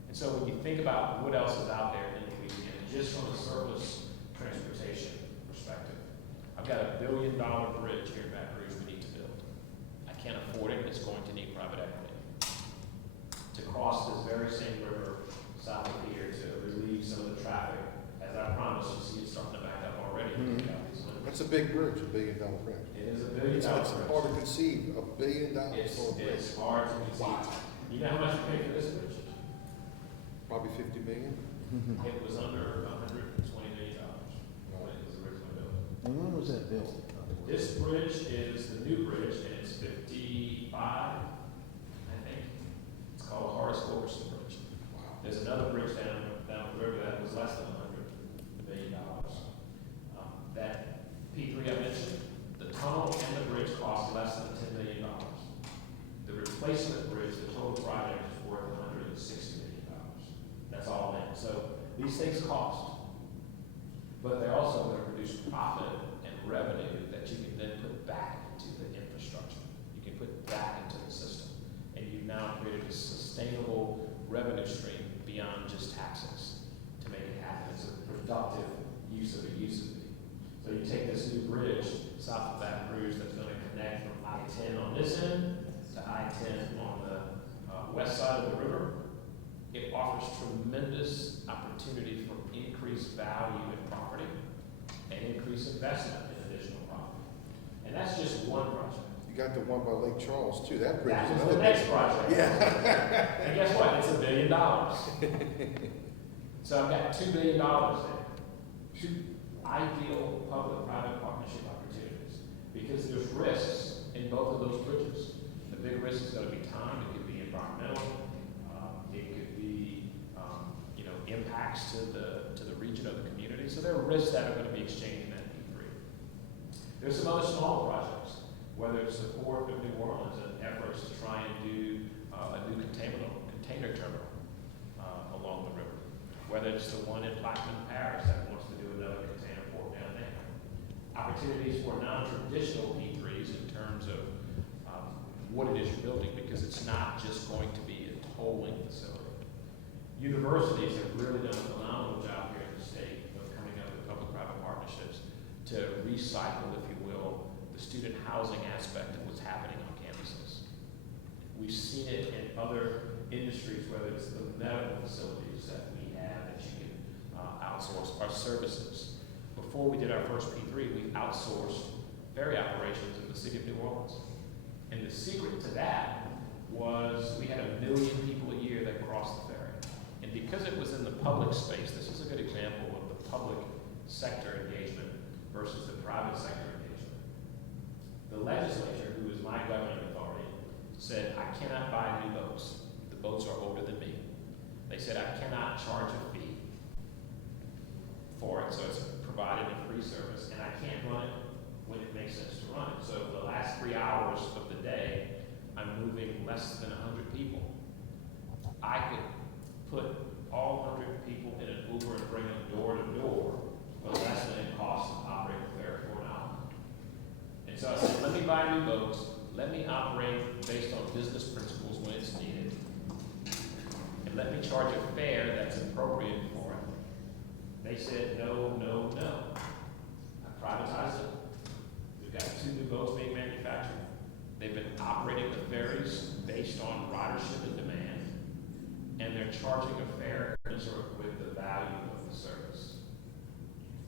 And so when you think about what else is out there in Louisiana, just from a surface transportation perspective, I've got $1 billion bridge here in Baton Rouge we need to build. I can't afford it, it's going to need private equity. To cross this very same river south of here to relieve some of the traffic, as I promised, you see it starting to back up already. That's a big bridge, $1 billion bridge. It is $1 billion It's bridge. hard to conceive, $1 billion for a bridge. It's hard to conceive. You know how much we paid for this bridge? Probably 50 million. It was under $120 million when it was originally built. And when was that built? This bridge is the new bridge, and it's 55, I think. It's called Horace Overson Bridge. There's another bridge down the river that was less than $100 million. That P3 I mentioned, the tunnel and the bridge cost less than $10 million. The replacement bridge, the total project is worth $160 million. That's all in. So these things cost, but they're also going to produce profit and revenue that you can then put back into the infrastructure. You can put back into the system. And you've now created a sustainable revenue stream beyond just taxes to make it happen. It's a productive use of a use of fee. So you take this new bridge south of Baton Rouge that's going to connect from I-10 on this end to I-10 on the west side of the river. It offers tremendous opportunity for increased value in property and increased investment in additional property. And that's just one project. You got the one by Lake Charles too. That bridge That is was the another next big project. Yeah. And guess what? It's $1 billion. So I've got $2 billion there. Two ideal public-private partnership opportunities. Because there's risks in both of those bridges. The big risk is going to be time. It could be environmental. It could be, impacts to the region or the community. So there are risks that are going to be exchanged in that P3. There's some other smaller projects, whether it's the Port of New Orleans and efforts to try and do a new container terminal along the river, whether it's the one in Blackman Parish that wants to do another container port down there. Opportunities for non-traditional P3s in terms of what it is you're building, because it's not just going to be a tolling facility. Universities have really done a phenomenal job here in the state of coming up with public-private partnerships to recycle, if you will, the student housing aspect of what's happening on campuses. We've seen it in other industries, whether it's the medical facilities that we have that you can outsource our services. Before we did our first P3, we outsourced ferry operations in the city of New Orleans. And the secret to that was we had 1 million people a year that crossed the ferry. And because it was in the public space, this is a good example of the public sector engagement versus the private sector engagement. The legislature, who is my governing authority, said, I cannot buy new boats. The boats are older than me. They said, I cannot charge a fee for it, so it's provided a free service, and I can't run it when it makes sense to run it. So the last 3 hours of the day, I'm moving less than 100 people. I could put all 100 people in an Uber and bring them door to door for less than it costs to operate the ferry for an hour. And so I said, let me buy new boats, let me operate based on business principles when it's needed, let me charge a fare that's appropriate for it. They said, no, no, no. I privatized it. We've got 2 new boats being manufactured. They've been operating the ferries based on ridership and demand, and they're charging a fare commensurate with the value of the service.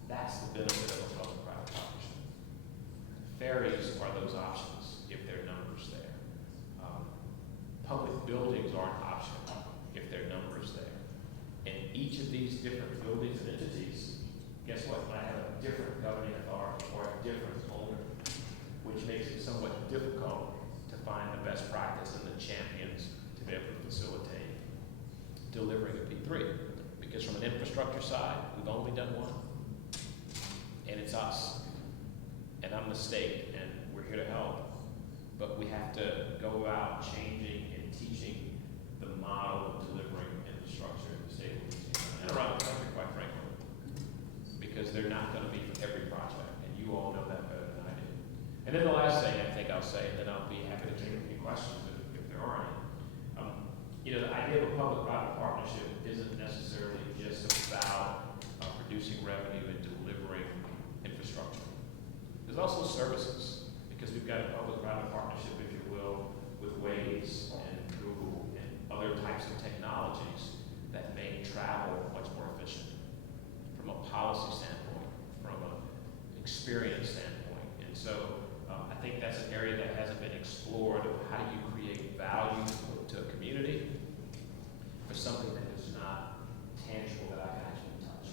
That's the benefit of a public-private partnership. Ferries are those options if there are numbers there. Public buildings aren't optional if there are numbers there. And each of these different buildings and entities, guess what, might have a different governing authority or a different owner, which makes it somewhat difficult to find the best practice and the champions to be able to facilitate delivering a P3. Because from an infrastructure side, we've only done one, and it's us. And I'm the state, and we're here to help. But we have to go out changing and teaching the model of delivering infrastructure in the state of Louisiana and around the country, quite frankly, because they're not going to be for every project, and you all know that better than I do. And then the last thing I think I'll say, and then I'll be happy to take a few questions if there are any. The idea of a public-private partnership isn't necessarily just about producing revenue and delivering infrastructure. There's also services, because we've got a public-private partnership, if you will, with Waze and Google and other types of technologies that make travel much more efficient from a policy standpoint, from an experience standpoint. And so I think that's an area that hasn't been explored of how do you create value to a community for something that is not tangible that I can actually touch.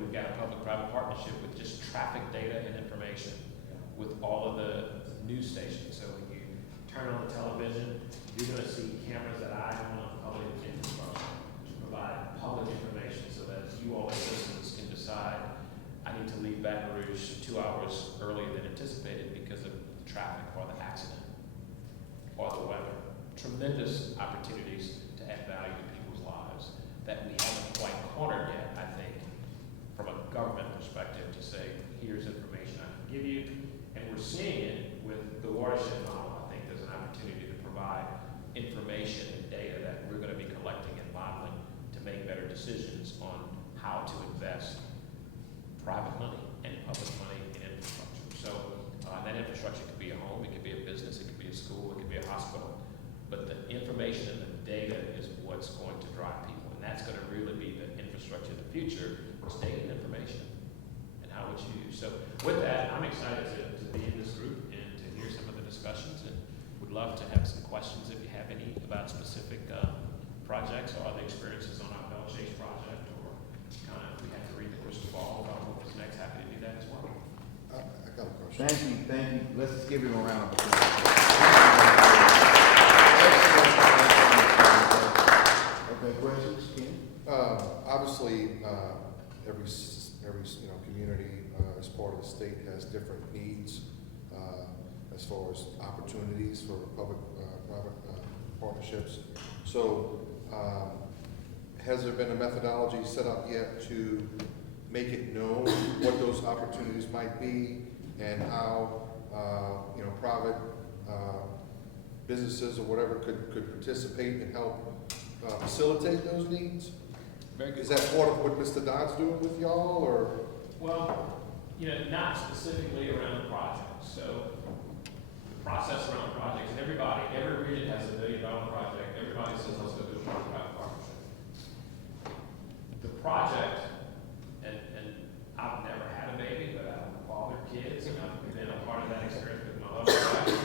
We've got a public-private partnership with just traffic data and information with all of the news stations. So when you turn on the television, you're going to see cameras that I own on public infrastructure to provide public information so that you all as citizens can decide, I need to leave Baton Rouge 2 hours earlier than anticipated because of the traffic or the accident or the weather. Tremendous opportunities to add value to people's lives that we haven't quite cornered yet, I think, from a government perspective to say, here's information I can give you. And we're seeing it with the watershed model. I think there's an opportunity to provide information and data that we're going to be collecting and modeling to make better decisions on how to invest private money and public money in infrastructure. So that infrastructure could be a home, it could be a business, it could be a school, it could be a hospital. But the information and the data is what's going to drive people. And that's going to really be the infrastructure of the future, is data and information and how it's used. So with that, I'm excited to be in this group and to hear some of the discussions, and would love to have some questions if you have any about specific projects or other experiences on our Bell Chase project, or kind of if we have to read the crystal ball about what was next. Happy to do that as well. I got a question. Thank you. Let's just give him a round of applause. Okay, questions, Ken? Obviously, every community as part of the state has different needs as far as opportunities for public-private partnerships. So, has there been a methodology set up yet to make it known what those opportunities might be and how private businesses or whatever could participate and help facilitate those needs? Very good. Is that part of what Mr. Dodd's doing with y'all, or? Well, not specifically around the project. So the process around projects, and every region has $1 billion project. Everybody says, let's go do a public-private partnership. The project, and I've never had a baby, but I've fathered kids, and I've been a part of that experience with my loved wife.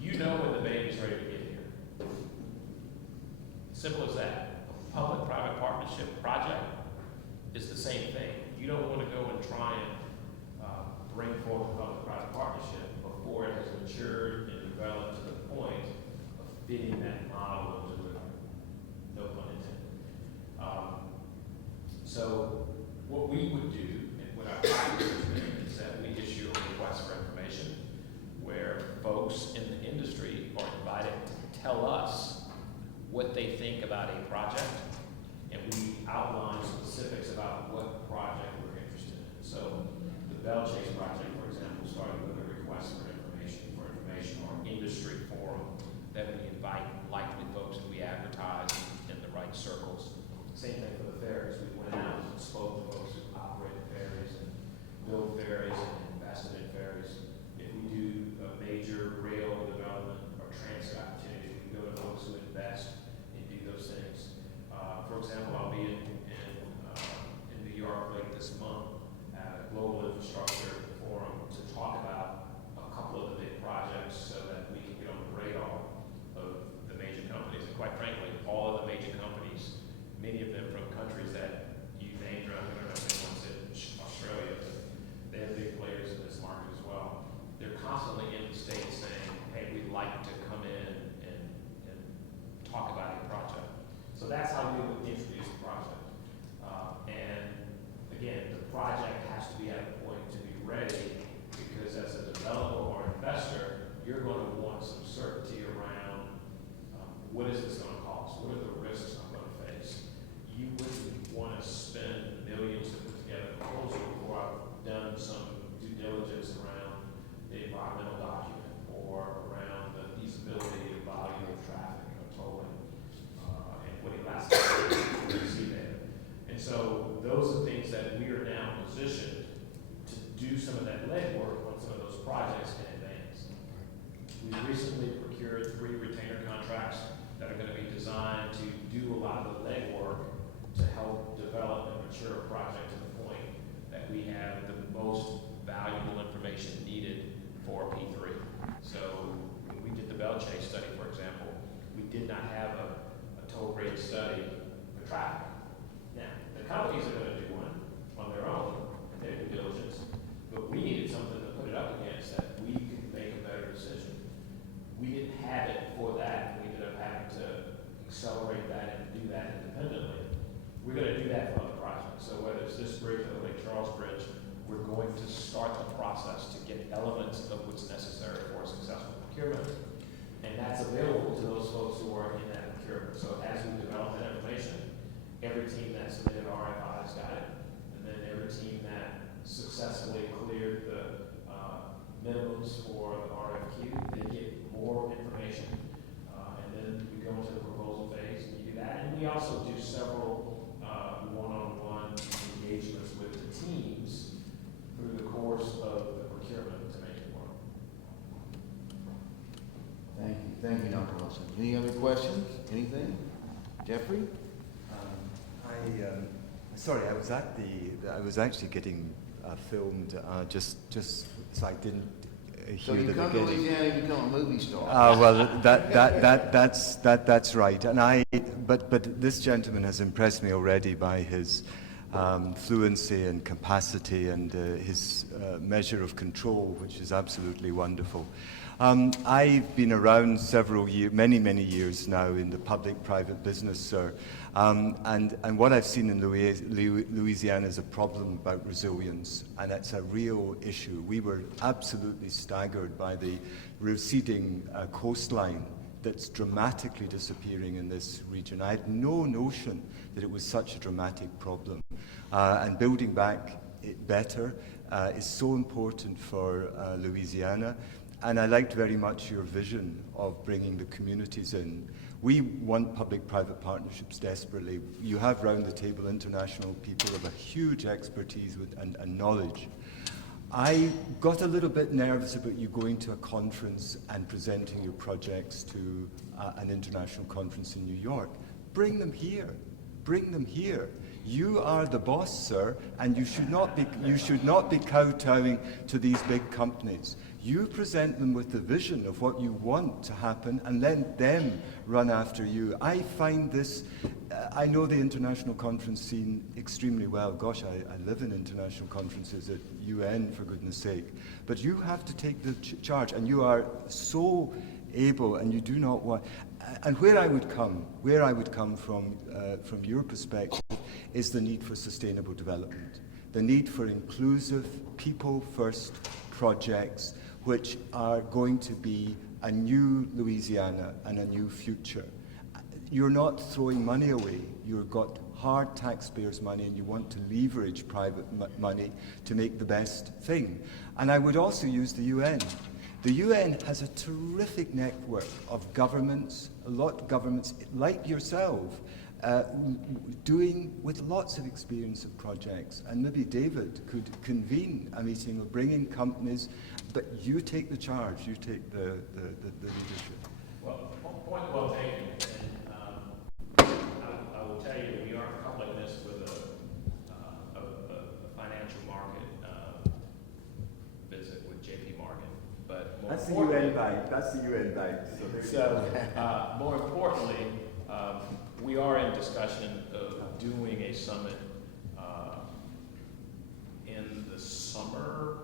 You know when the baby's ready to get here. Simple as that. A public-private partnership project is the same thing. You don't want to go and try and bring forth a public-private partnership before it has matured and developed to the point of fitting that model of delivery. No pun intended. So what we would do, and what our practice has been, is that we issue a request for information where folks in the industry are invited to tell us what they think about a project, and we outline specifics about what project we're interested in. So the Bell Chase project, for example, started with a request for information or industry forum that we invite likely folks, and we advertise So that's how we would introduce the project. And again, the project has to be at a point to be ready, because as a developer or investor, you're going to want some certainty around what is this going to cost? What are the risks I'm going to face? You wouldn't want to spend millions to put together a proposal before I've done some due diligence around the environmental document or around the feasibility of volume of traffic or tolling and what elasticity we see there. And so those are things that we are now positioned to do some of that legwork on some of those projects in advance. We recently procured 3 retainer contracts that are going to be designed to do a lot of the legwork to help develop and mature a project to the point that we have the most valuable information needed for P3. So when we did the Bell Chase study, for example, we did not have a toll rate study for traffic. Now, the companies are going to do one on their own and their due diligence, but we needed something to put it up against that we could make a better decision. We didn't have it for that. We ended up having to accelerate that and do that independently. We're going to do that for other projects. So whether it's this bridge or the Lake Charles Bridge, we're going to start the process to get elements of what's necessary for a successful procurement. And that's available to those folks who are in that procurement. So as we develop that information, every team that submitted RFIs got it. And then every team that successfully cleared the minimums for the RFQ, they get more information. And then we go into the proposal phase and you do that. And we also do several one-on-one engagements with the teams through the course of the procurement to make it work. Thank you, Dr. Wilson. Any other questions? Anything? Jeffrey? Sorry, I was actually getting filmed just so I didn't hear So you the come to beginning. Louisiana, you become a movie star. Well, that's right. And but this gentleman has impressed me already by his fluency and capacity and his measure of control, which is absolutely wonderful. I've been around many years now in the public-private business, sir. And what I've seen in Louisiana is a problem about resilience, and it's a real issue. We were absolutely staggered by the receding coastline that's dramatically disappearing in this region. I had no notion that it was such a dramatic problem. And building back it better is so important for Louisiana. And I liked very much your vision of bringing the communities in. We want public-private partnerships desperately. You have round the table international people of a huge expertise and knowledge. I got a little bit nervous about you going to a conference and presenting your projects to an international conference in New York. Bring them here. Bring them here. You are the boss, sir, and you should not be kowtowing to these big companies. You present them with the vision of what you want to happen and let them run after you. I find this, I know the international conference scene extremely well. Gosh, I live in international conferences at UN, for goodness sake. But you have to take the charge, and you are so able, and you do not want. And where I would come from your perspective, is the need for sustainable development, the need for inclusive, people-first projects, which are going to be a new Louisiana and a new future. You're not throwing money away. You've got hard taxpayers' money, and you want to leverage private money to make the best thing. And I would also use the UN. The UN has a terrific network of governments, governments like yourself, doing with lots of experience of projects. And maybe David could convene a meeting of bringing companies, but you take the charge, you take the leadership. Well, point well taken. And I will tell you, we are coupling this with a financial market visit with JP Morgan. But more That's the UN bank. That's the UN bank. So more importantly, we are in discussion of doing a summit in the summer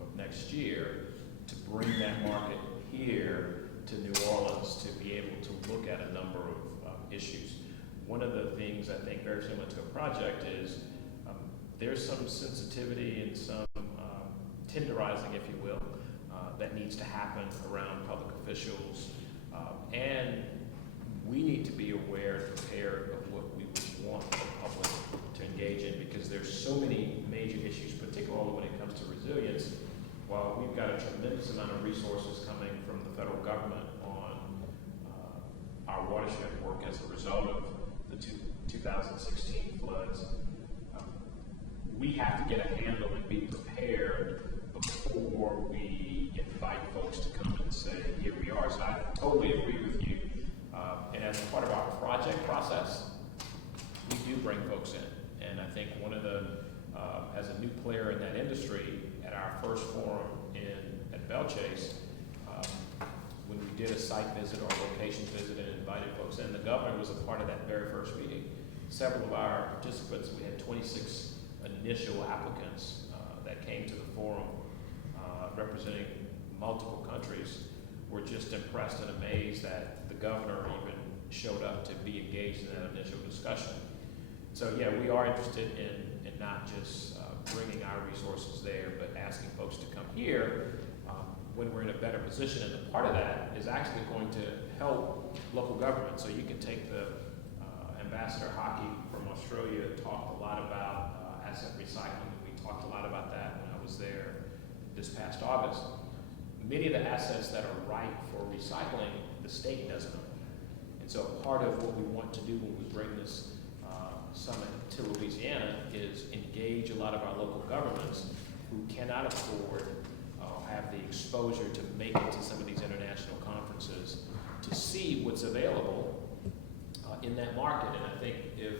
of next year to bring that market here to New Orleans to be able to look at a number of issues. one of the things I think very similar to a project is there's some sensitivity and some tenderizing, if you will, that needs to happen around public officials. And we need to be aware and prepared of what we would want the public to engage in, because there's so many major issues, particularly when it comes to resilience. While we've got a tremendous amount of resources coming from the federal government on our watershed work as a result of the 2016 floods, we have to get a handle and be prepared before we invite folks to come and say, here we are. So I totally agree with you. And as part of our project process, we do bring folks in. And I think one of the, as a new player in that industry, at our first forum at Belle Chase, when we did a site visit or a location visit and invited folks in, the governor was a part of that very first meeting. Several of our participants, we had 26 initial applicants that came to the forum representing multiple countries, were just impressed and amazed that the governor even showed up to be engaged in that initial discussion. So yeah, we are interested in not just bringing our resources there, but asking folks to come here when we're in a better position. And part of that is actually going to help local government. So you can take the Ambassador Hockey from Australia talked a lot about asset recycling. We talked a lot about that when I was there this past August. Many of the assets that are ripe for recycling, the state doesn't own. And so part of what we want to do when we bring this summit to Louisiana is engage a lot of our local governments who cannot afford have the exposure to make it to some of these international conferences to see what's available in that market. And I think if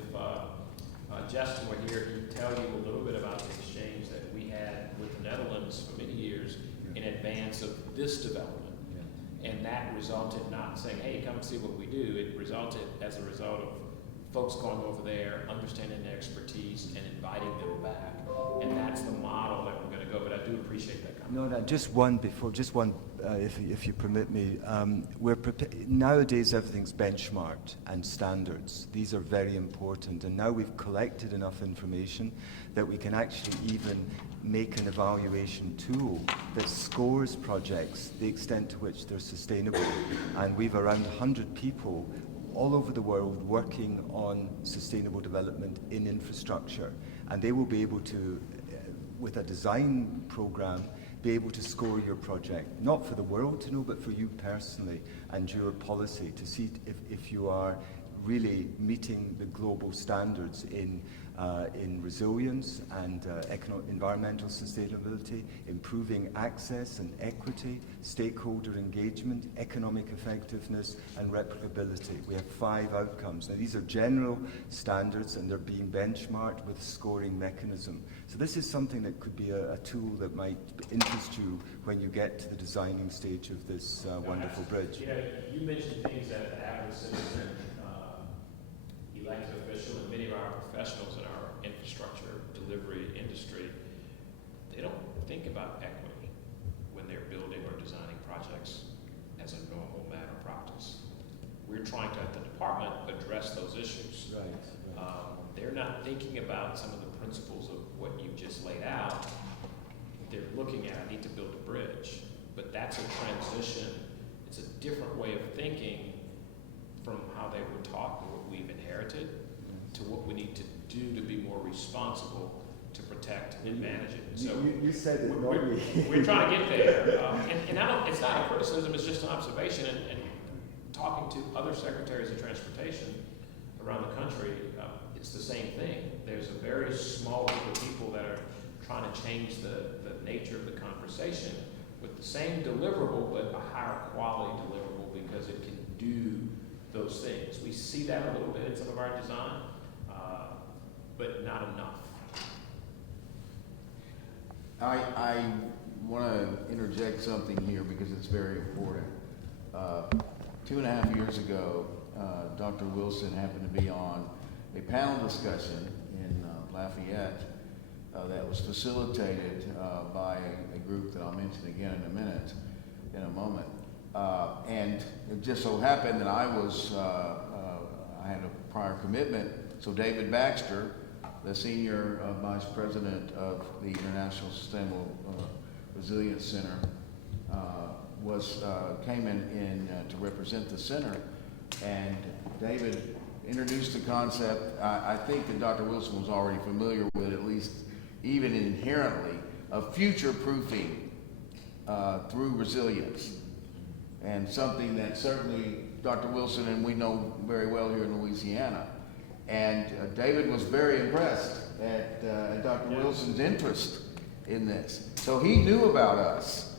Justin were here, he'd tell you a little bit about the exchange that we had with the Netherlands for many years in advance of this development. And that resulted not saying, hey, come see what we do. It resulted as a result of folks going over there, understanding their expertise, and inviting them back. And that's the model that we're going to go. But I do appreciate that comment. No, just one, if you permit me. Nowadays, everything's benchmarked and standards. These are very important. And now we've collected enough information that we can actually even make an evaluation tool that scores projects, the extent to which they're sustainable. And we've around 100 people all over the world working on sustainable development in infrastructure. And they will be able to, with a design program, be able to score your project, not for the world to know, but for you personally and your policy to see if you are really meeting the global standards in resilience and environmental sustainability, improving access and equity, stakeholder engagement, economic effectiveness, and replicability. We have 5 outcomes. Now, these are general standards, and they're being benchmarked with a scoring mechanism. So this is something that could be a tool that might interest you when you get to the designing stage of this wonderful bridge. Yeah, you mentioned things that the average citizen, elected official, and many of our professionals in our infrastructure delivery industry, they don't think about equity when they're building or designing projects as a normal matter of practice. We're trying to, at the department, address those issues. Right. They're not thinking about some of the principles of what you just laid out. They're looking at, I need to build a bridge. But that's a transition. It's a different way of thinking from how they were taught and what we've inherited to what we need to do to be more responsible to protect and manage it. So you said it, we're trying to get there. And it's not a criticism, it's just an observation. And talking to other secretaries of transportation around the country, it's the same thing. There's a very small group of people that are trying to change the nature of the conversation with the same deliverable, but a higher quality deliverable because it can do those things. We see that a little bit in some of our design, but not enough. I want to interject something here because it's very important. 2.5 years ago, Dr. Wilson happened to be on a panel discussion in Lafayette that was facilitated by a group that I'll mention again in a moment. And it just so happened that I I had a prior commitment. So David Baxter, the Senior Vice President of the International Sustainable Resilience Center, came in to represent the center. And David introduced the concept. I think that Dr. Wilson was already familiar with, at least even inherently, of future-proofing through resilience. And something that certainly Dr. Wilson and we know very well here in Louisiana. And David was very impressed at Dr. Wilson's interest in this. So he knew about us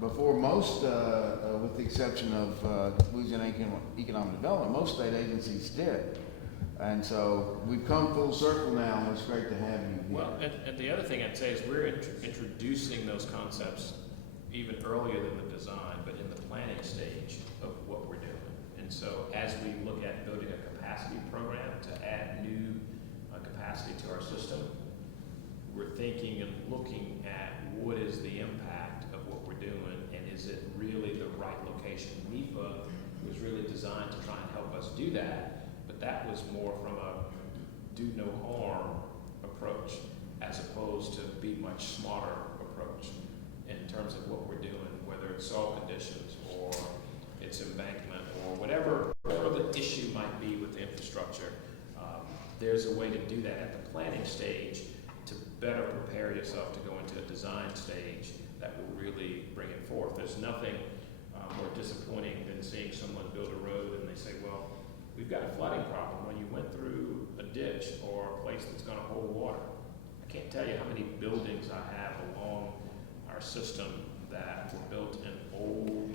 before most, with the exception of Louisiana Economic Development, most state agencies did. And so we've come full circle now, and it's great to have you here. Well, and the other thing I'd say is we're introducing those concepts even earlier than the design, but in the planning stage of what we're doing. And so as we look at building a capacity program to add new capacity to our system, we're thinking and looking at what is the impact of what we're doing, and is it really the right location? NEPA was really designed to try and help us do that, but that was more from a do no harm approach as opposed to be much smarter approach in terms of what we're doing, whether it's soil conditions or it's embankment or whatever the issue might be with the infrastructure. There's a way to do that at the planning stage to better prepare yourself to go into a design stage that will really bring it forth. There's nothing more disappointing than seeing someone build a road and they say, well, we've got a flooding problem when you went through a ditch or a place that's going to hold water. I can't tell you how many buildings I have along our system that were built in old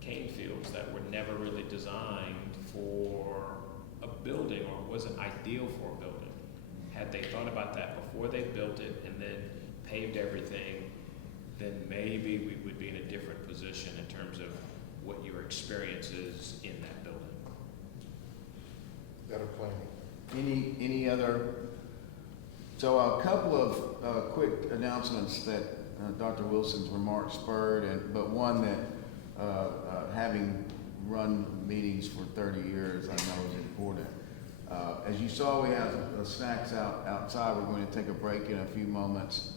cane fields that were never really designed for a building or wasn't ideal for a building. Had they thought about that before they built it and then paved everything, then maybe we would be in a different position in terms of what your experience is in that building. Better planning. Any other? So a couple of quick announcements that Dr. Wilson's remarks spurred, but one that having run meetings for 30 years, I know is important. As you saw, we have snacks outside. We're going to take a break in a few moments.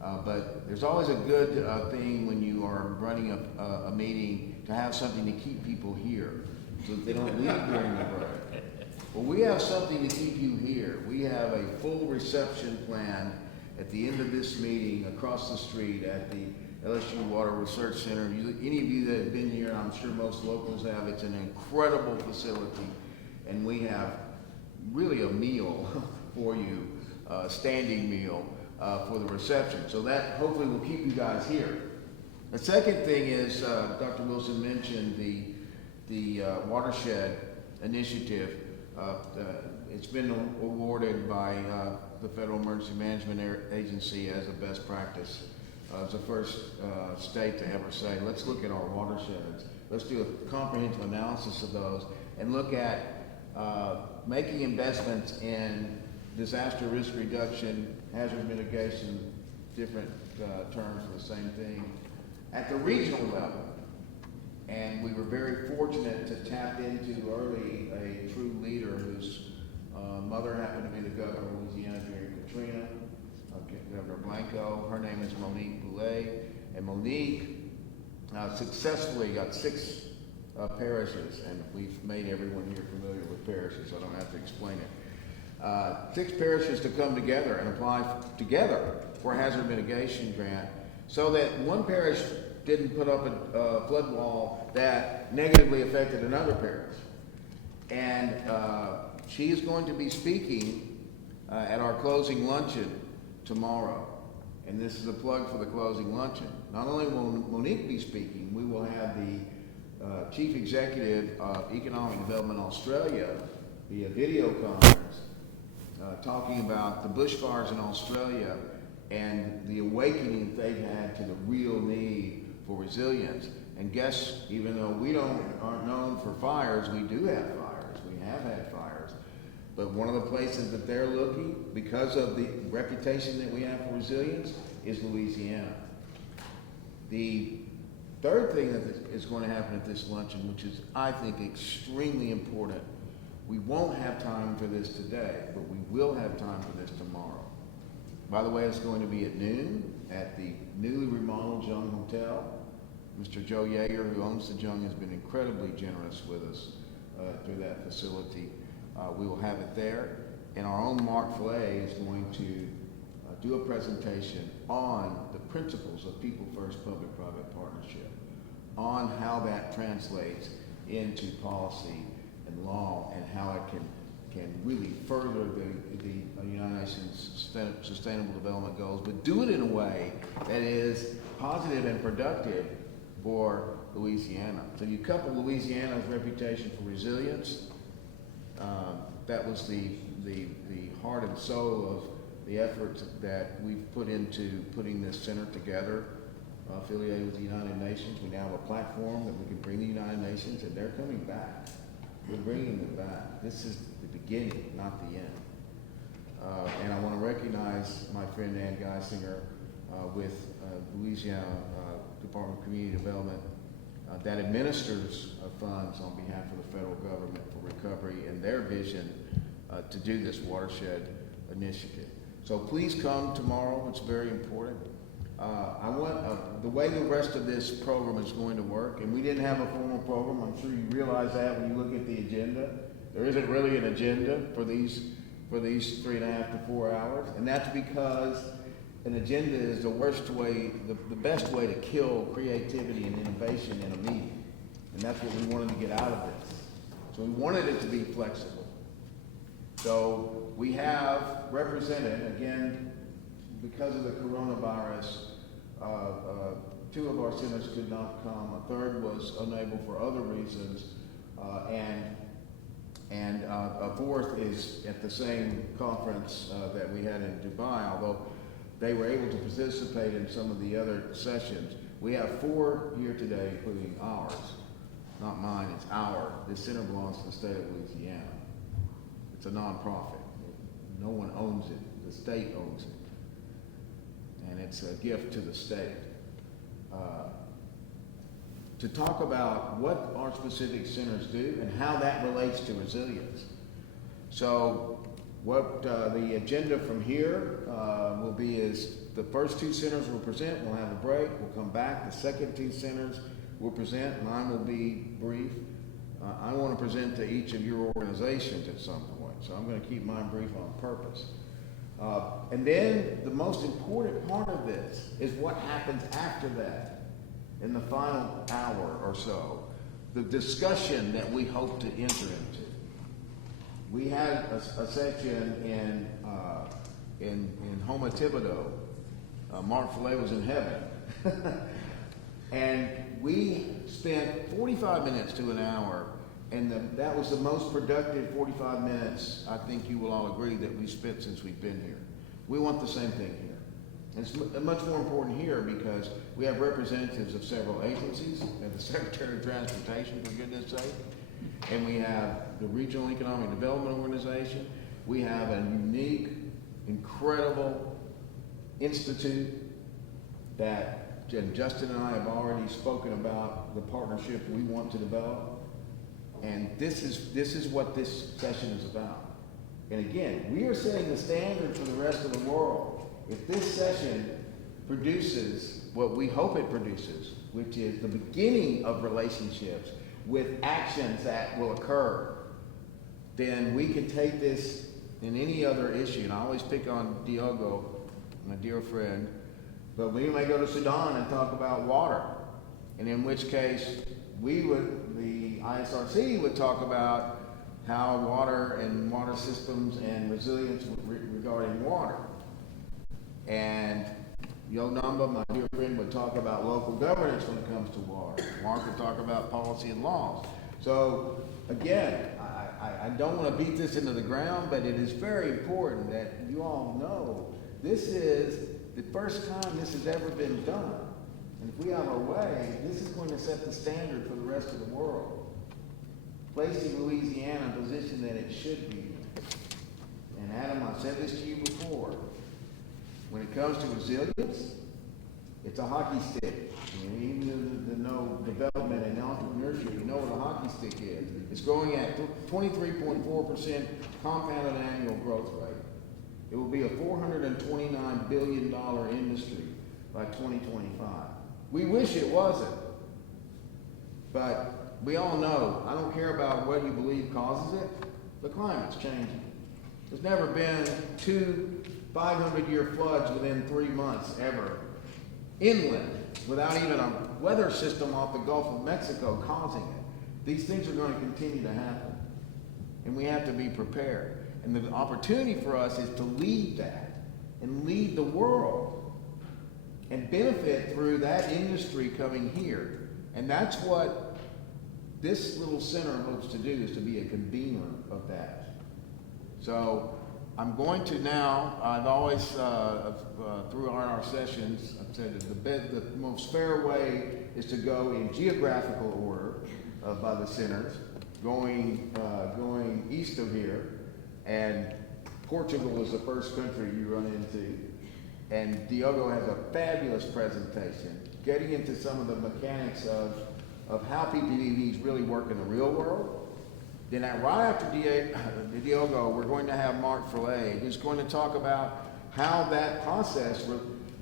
But there's always a good thing when you are running a meeting to have something to keep people here so that they don't leave during the break. Well, we have something to keep you here. We have a full reception plan at the end of this meeting across the street at the LSU Water Research Center. Any of you that have been here, I'm sure most locals have, it's an incredible facility. And we have really a meal for you, a standing meal for the reception. So that hopefully will keep you guys here. The second thing is, Dr. Wilson mentioned the watershed initiative. It's been awarded by the Federal Emergency Management Agency as a best practice. It's the first state to ever say, let's look at our watersheds. Let's do a comprehensive analysis of those and look at making investments in disaster risk reduction, hazard mitigation, different terms for the same thing, at the regional level. And we were very fortunate to tap into early a true leader whose mother happened to be the governor of Louisiana during Katrina, Governor Blanco. Her name is Monique Boulay. And Monique successfully got 6 parishes, and we've made everyone here familiar with parishes, so I don't have to explain it. 6 parishes to come together and apply together for a hazard mitigation grant so that one parish didn't put up a flood wall that negatively affected another parish. And she is going to be speaking at our closing luncheon tomorrow. And this is a plug for the closing luncheon. Not only will Monique be speaking, we will have the Chief Executive of Economic Development Australia via video conference talking about the bushfires in Australia and the awakening that they've had to the real need for resilience. And guess, even though we aren't known for fires, we do have fires. We have had fires. But one of the places that they're looking, because of the reputation that we have for resilience, is Louisiana. The third thing that is going to happen at this luncheon, which is, I think, extremely important, We won't have time for this today, but we will have time for this tomorrow. By the way, it's going to be at noon at the newly remodeled Jung Hotel. Mr. Joe Yeager, who owns the Jung, has been incredibly generous with us through that facility. We will have it there. And our own Mark Flay is going to do a presentation on the principles of People First Public-Private Partnership, on how that translates into policy and law, and how it can really further the United Nations Sustainable Development Goals, but do it in a way that is positive and productive for Louisiana. So you couple Louisiana's reputation for resilience, that was the heart and soul of the efforts that we've put into putting this center together, affiliated with the United Nations. We now have a platform that we can bring the United Nations, and they're coming back. We're bringing them back. This is the beginning, not the end. And I want to recognize my friend Ann Geisinger with Louisiana Department of Community Development that administers funds on behalf of the federal government for recovery, and their vision to do this watershed initiative. So please come tomorrow. It's very important. I want the way the rest of this program is going to work, and we didn't have a formal program. I'm sure you realize that when you look at the agenda. There isn't really an agenda for these 3.5 to 4 hours, and that's because an agenda is the worst way, the best way to kill creativity and innovation in a meeting, and that's what we wanted to get out of this. So we wanted it to be flexible. So we have represented, again, because of the coronavirus, 2 of our centers could not come. A third was unable for other reasons, and a fourth is at the same conference that we had in Dubai, although they were able to participate in some of the other sessions. We have 4 here today, including ours. Not mine, it's our. This center belongs to the state of Louisiana. It's a nonprofit. No one owns it. The state owns it. And it's a gift to the state. To talk about what our specific centers do and how that relates to resilience. So what the agenda from here will be is the first 2 centers will present, we'll have a break, we'll come back. The second 2 centers will present, mine will be brief. I want to present to each of your organizations at some point, so I'm going to keep mine brief on purpose. And then the most important part of this is what happens after that. In the final hour or so, the discussion that we hope to enter into. We had a section in Houma Thibodeau. Mark Fillet was in heaven. And we spent 45 minutes to an hour, and that was the most productive 45 minutes, I think you will all agree, that we spent since we've been here. We want the same thing here. And it's much more important here because we have representatives of several agencies, and the Secretary of Transportation, for goodness sake, and we have the Regional Economic Development Organization. We have a unique, incredible institute that Justin and I have already spoken about the partnership we want to develop. And this is what this session is about. And again, we are setting the standard for the rest of the world. If this session produces what we hope it produces, which is the beginning of relationships with actions that will occur, then we can take this in any other issue. And I always pick on Diogo, my dear friend, but we may go to Sudan and talk about water. And in which case, the ISRC would talk about how water and water systems and resilience regarding water. And Yonamba, my dear friend, would talk about local governance when it comes to water. Mark would talk about policy and laws. So again, I don't want to beat this into the ground, but it is very important that you all know this is the first time this has ever been done. And if we have our way, this is going to set the standard for the rest of the world, placing Louisiana in a position that it should be. And Adam, I said this to you before. When it comes to resilience, it's a hockey stick. I mean, even to know development and entrepreneurship, you know what a hockey stick is. It's growing at 23.4% compounded annual growth rate. It will be a $429 billion industry by 2025. We wish it wasn't, but we all know, I don't care about what you believe causes it, the climate's changing. There's never been 2 500-year floods within 3 months ever, inland, without even a weather system off the Gulf of Mexico causing it. These things are going to continue to happen, and we have to be prepared. And the opportunity for us is to lead that and lead the world and benefit through that industry coming here. And that's what this little center hopes to do, is to be a convener of that. So I'm going to now, I've always, through our sessions, I've said that the most fair way is to go in geographical order by the centers, going east of here. And Portugal is the first country you run into. And Diogo has a fabulous presentation, getting into some of the mechanics of how PPPs really work in the real world. Then right after Diogo, we're going to have Mark Fillet, who's going to talk about how that process,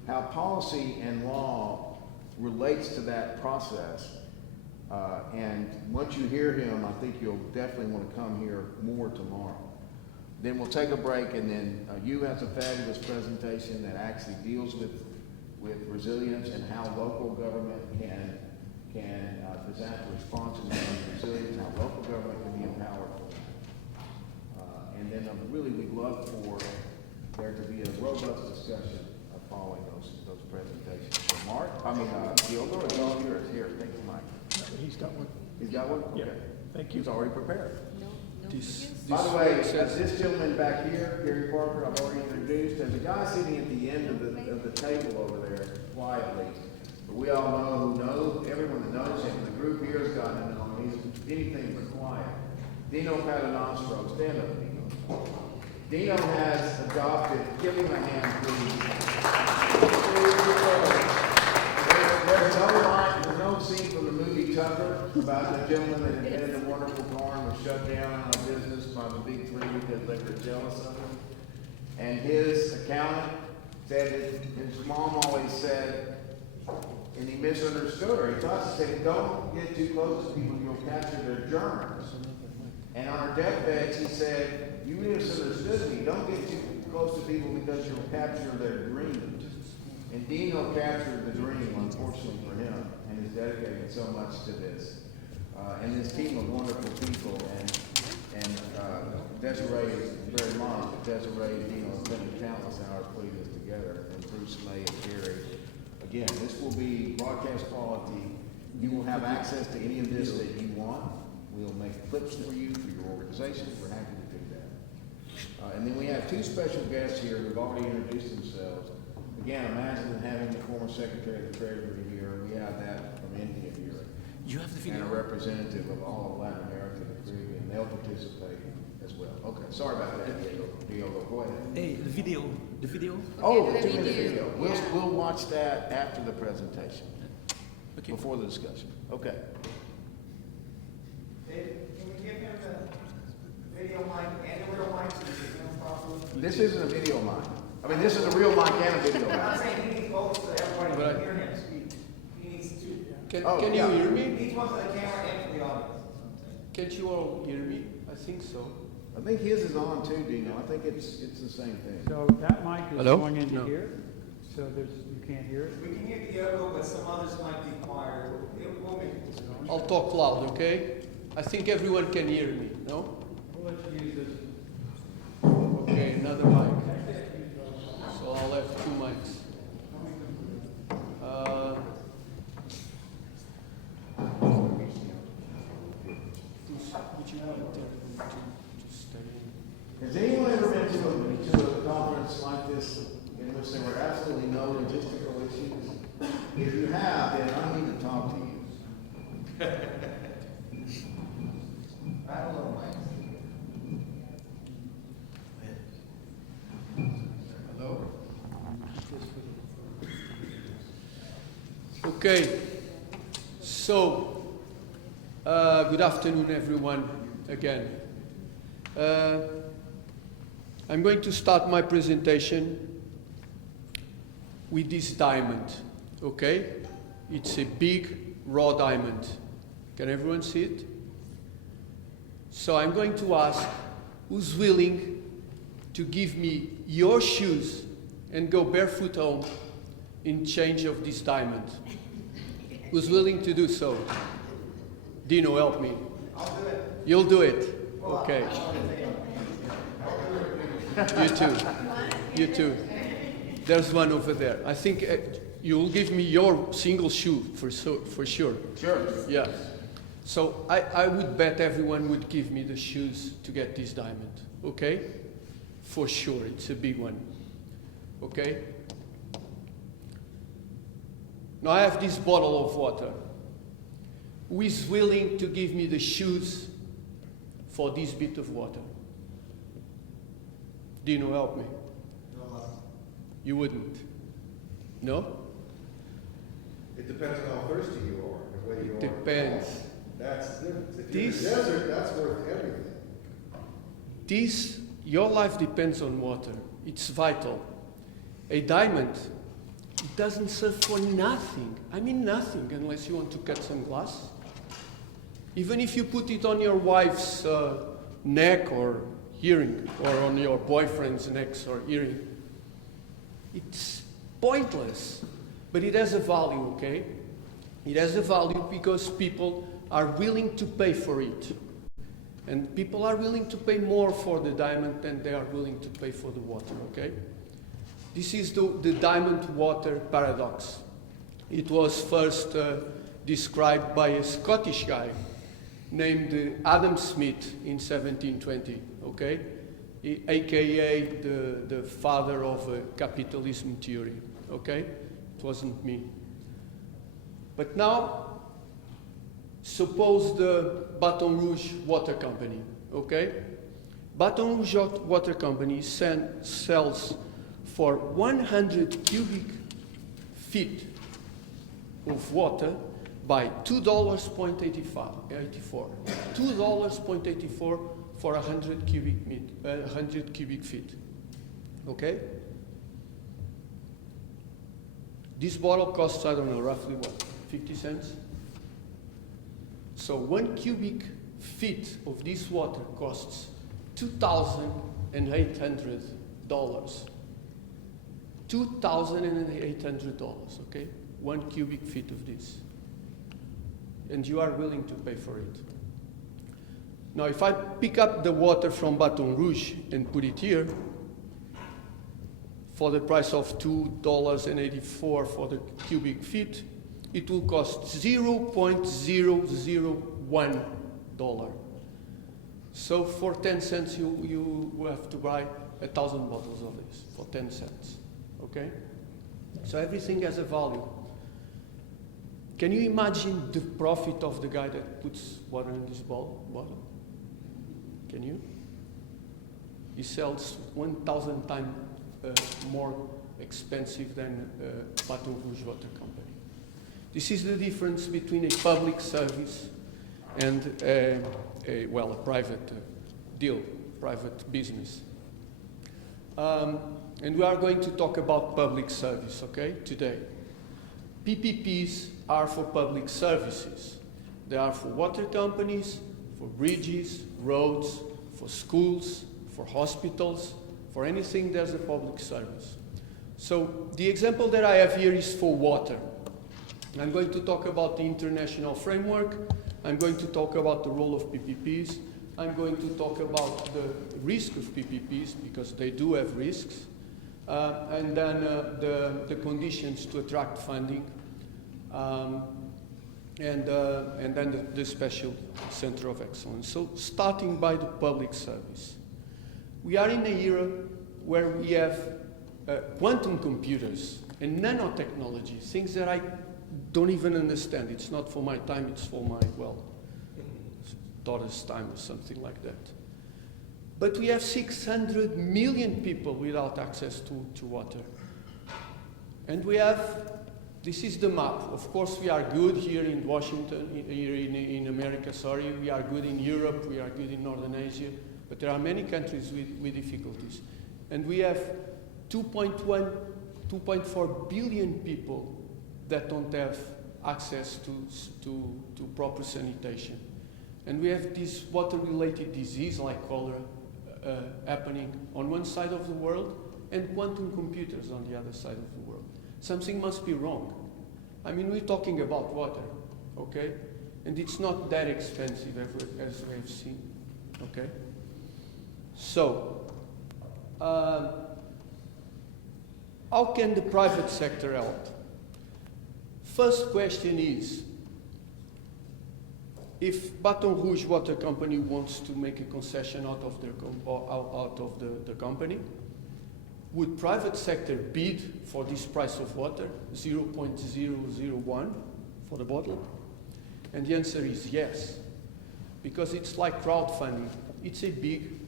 how policy and law relates to that process. And once you hear him, I think you'll definitely want to come here more tomorrow. Then we'll take a break, and then you has a fabulous presentation that actually deals with resilience and how local government can disaster response and resilience, how local government can be empowered. And then really we'd love for there to be a robust discussion following those presentations. So Mark, Diogo, it's all yours. Here, thank you, Mike. He's got one. He's got one? Okay. Yeah, thank you. He's already prepared. This By the way, this gentleman back here, Gary Parker, I've already introduced. There's a guy sitting at the end of the table over there, quietly. But we all know everyone that knows him. The group here has gotten to know him. He's anything but quiet. Dino Paternostro, stand up, Dino. Dino has adopted, give him a hand, please. There's no scene from the movie Tucker about the gentleman that invented a wonderful car and was shut down out of business by the big three because they were jealous of him. And his accountant said that his mom always said, and he misunderstood her. He thought she said, don't get too close to people, you'll capture their germs. And on her deathbed, she said, you misunderstood me. Don't get too close to people because you'll capture their dreams. And Dino captured the dream, unfortunately for him, and is dedicated so much to this. And this team of wonderful people, and Desiree is very modest, but Desiree and Dino have spent countless hours putting this together, and Bruce May and Jerry. Again, this will be broadcast quality. You will have access to any of this that you want. We'll make clips for you, for your organization. We're happy to do that. And then we have two special guests here who've already introduced themselves. Again, imagine having the former Secretary of the Treasury here. We have that from India here. You have the video. And a representative of all of Latin America and the Caribbean. They'll participate as well. Okay, sorry about that, Diogo. Go ahead. Hey, the video. Oh, the 2-minute video. We'll watch that after the presentation. Okay. Before the discussion. Okay. David, can we give him the video mic and the real mic so we can hear him properly? This isn't a video mic. I mean, this is a real mic and a video I'm not mic. saying he needs both so everybody can hear him speak. He needs two. Can you hear me? He needs one for the camera and for the audience. Can't you all hear me? I think so. I think his is on too, Dino. I think it's the same thing. So that mic is Hello? going into No. here, so you can't hear it. We can hear Diogo, but some others might be quieter. We'll make it. I'll talk loud, okay? I think everyone can hear me, no? We'll let you use this. Okay, another mic. So I'll have two mics. Would you want to stay in? Has anyone ever been to a conference like this in which there were absolutely no logistical issues? If you have, then I need to talk to you. I have a little mic. Hello? Okay, so Good afternoon, everyone, again. I'm going to start my presentation with this diamond, okay? It's a big, raw diamond. Can everyone see it? So I'm going to ask who's willing to give me your shoes and go barefoot home in change of this diamond? Who's willing to do so? Dino, help me. I'll do it. You'll do it? Okay. You too. You too. There's one over there. I think you'll give me your single shoe for sure. Sure. Yeah. So I would bet everyone would give me the shoes to get this diamond. Okay? For sure. It's a big one. Okay? Now I have this bottle of water. Who is willing to give me the shoes for this bit of water? Dino, help me. No. You wouldn't? No? It depends on how thirsty you are and whether you are. Depends. That's the difference. If you're in the desert, that's worth everything. Your life depends on water. It's vital. A diamond, it doesn't serve for nothing. I mean nothing, unless you want to cut some glass. Even if you put it on your wife's neck or earring, or on your boyfriend's neck or earring, it's pointless. But it has a value, okay? It has a value because people are willing to pay for it. And people are willing to pay more for the diamond than they are willing to pay for the water, okay? This is the diamond water paradox. It was first described by a Scottish guy named Adam Smith in 1720, okay? AKA the father of capitalism theory, okay? It wasn't me. But now, suppose the Baton Rouge Water Company, okay? Baton Rouge Water Company sells for 100 cubic feet of water by $2.84. $2.84 for 100 cubic feet. Okay? This bottle costs, I don't know, roughly what, 50 cents? So 1 cubic feet of this water costs $2,800. $2,800, okay? 1 cubic feet of this. And you are willing to pay for it. Now, if I pick up the water from Baton Rouge and put it here, for the price of $2.84 for the cubic feet, it will cost $0.001. So for 10 cents, you have to buy 1,000 bottles of this for 10 cents. Okay? So everything has a value. Can you imagine the profit of the guy that puts water in this bottle? Can you? He sells 1,000 times more expensive than Baton Rouge Water Company. This is the difference between a public service and a private deal, private business. And we are going to talk about public service, okay, today. PPPs are for public services. They are for water companies, for bridges, roads, for schools, for hospitals, for anything there's a public service. So the example that I have here is for water. I'm going to talk about the international framework. I'm going to talk about the role of PPPs. I'm going to talk about the risk of PPPs, because they do have risks. And then the conditions to attract funding. And then the special center of excellence. So starting by the public service. We are in an era where we have quantum computers and nanotechnology, things that I don't even understand. It's not for my time, it's for my, daughter's time or something like that. But we have 600 million people without access to water. And we have This is the map. Of course, we are good here in Washington, here in America, sorry. We are good in Europe, we are good in Northern Asia, but there are many countries with difficulties. And we have 2.4 billion people that don't have access to proper sanitation. And we have this water-related disease like cholera happening on one side of the world and quantum computers on the other side of the world. Something must be wrong. I mean, we're talking about water, okay? And it's not that expensive as we have seen, okay? So, how can the private sector help? First question is, if Baton Rouge Water Company wants to make a concession out of the company, would private sector bid for this price of water, 0.001 for the bottle? And the answer is yes, because it's like crowdfunding. It's a big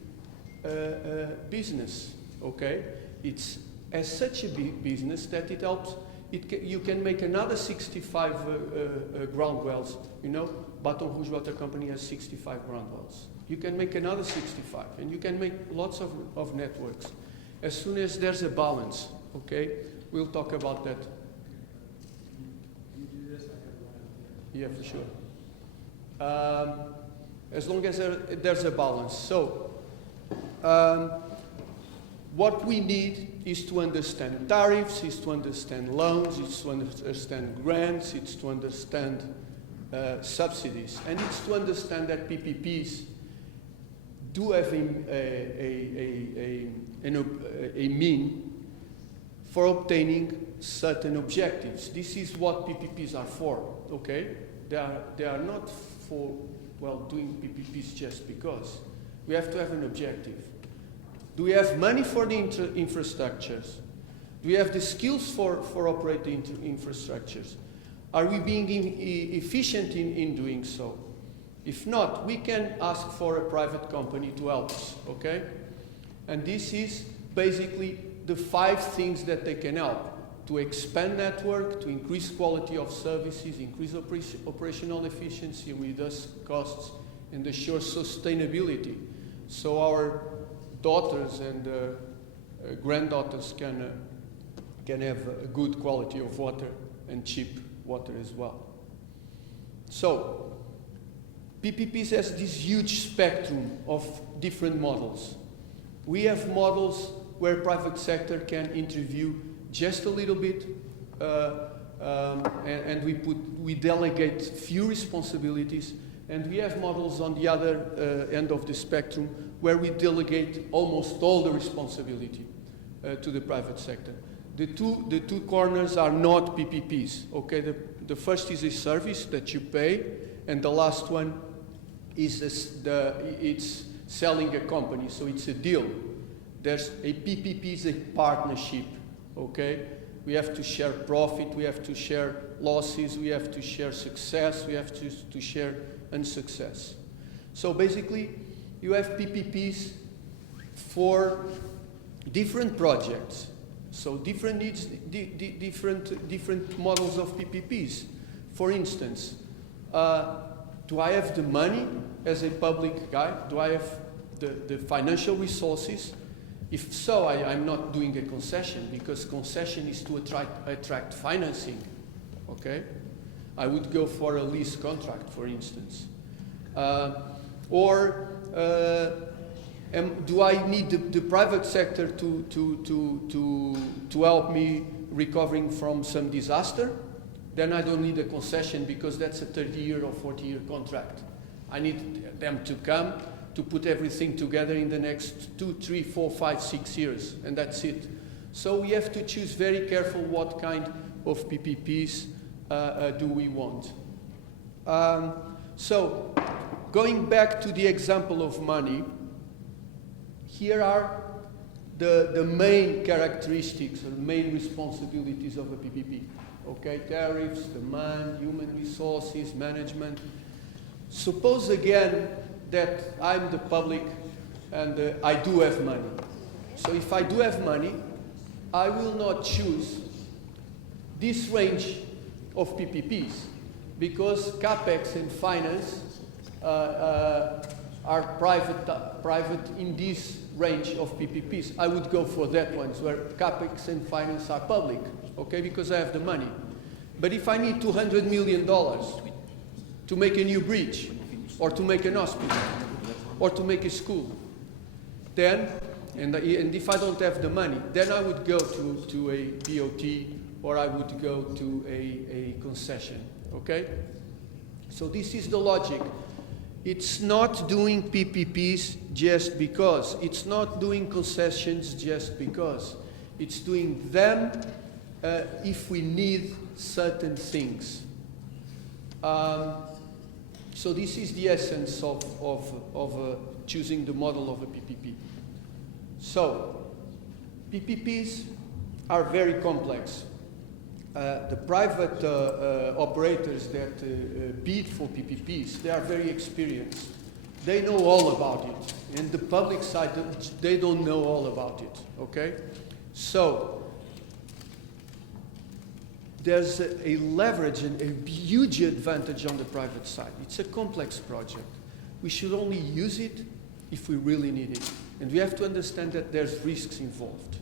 business, okay? It's as such a big business that it helps. You can make another 65 ground wells. You know, Baton Rouge Water Company has 65 ground wells. You can make another 65, and you can make lots of networks. As soon as there's a balance, okay? We'll talk about that. Yeah, for sure. As long as there's a balance. So, what we need is to understand tariffs, is to understand loans, is to understand grants, it's to understand subsidies, and it's to understand that PPPs do have a mean for obtaining certain objectives. This is what PPPs are for, okay? They are not for, well, doing PPPs just because. We have to have an objective. Do we have money for the infrastructures? Do we have the skills for operating infrastructures? Are we being efficient in doing so? If not, we can ask for a private company to help us, okay? And this is basically the 5 things that they can help: to expand network, to increase quality of services, increase operational efficiency, reduce costs, and assure sustainability. So our daughters and granddaughters can have a good quality of water and cheap water as well. So, PPPs has this huge spectrum of different models. We have models where private sector can interview just a little bit, and we delegate few responsibilities. And we have models on the other end of the spectrum where we delegate almost all the responsibility to the private sector. The two corners are not PPPs. Okay, the first is a service that you pay, and the last one is it's selling a company. So it's a deal. There's a PPP is a partnership. Okay, we have to share profit, we have to share losses, we have to share success, we have to share unsuccess. So basically, you have PPPs for different projects. So different needs, different models of PPPs. For instance, do I have the money as a public guy? Do I have the financial resources? If so, I'm not doing a concession, because concession is to attract financing. Okay? I would go for a lease contract, for instance. Do I need the private sector to help me recovering from some disaster? Then I don't need a concession, because that's a 30-year or 40-year contract. I need them to come to put everything together in the next 2, 3, 4, 5, 6 years, and that's it. So we have to choose very careful what kind of PPPs do we want. So going back to the example of money, here are the main characteristics and main responsibilities of a PPP. Okay, tariffs, demand, human resources, management. Suppose again that I'm the public and I do have money. So if I do have money, I will not choose this range of PPPs, because CapEx and finance are private in this range of PPPs. I would go for that ones where CapEx and finance are public, okay, because I have the money. But if I need $200 million to make a new bridge, or to make an hospital, or to make a school, then, and if I don't have the money, then I would go to a BOT, or I would go to a concession, okay? So this is the logic. It's not doing PPPs just because. It's not doing concessions just because. It's doing them if we need certain things. So this is the essence of choosing the model of a PPP. So PPPs are very complex. The private operators that bid for PPPs, they are very experienced. They know all about it. And the public side, they don't know all about it, okay? So there's a leverage and a huge advantage on the private side. It's a complex project. We should only use it if we really need it. And we have to understand that there's risks involved.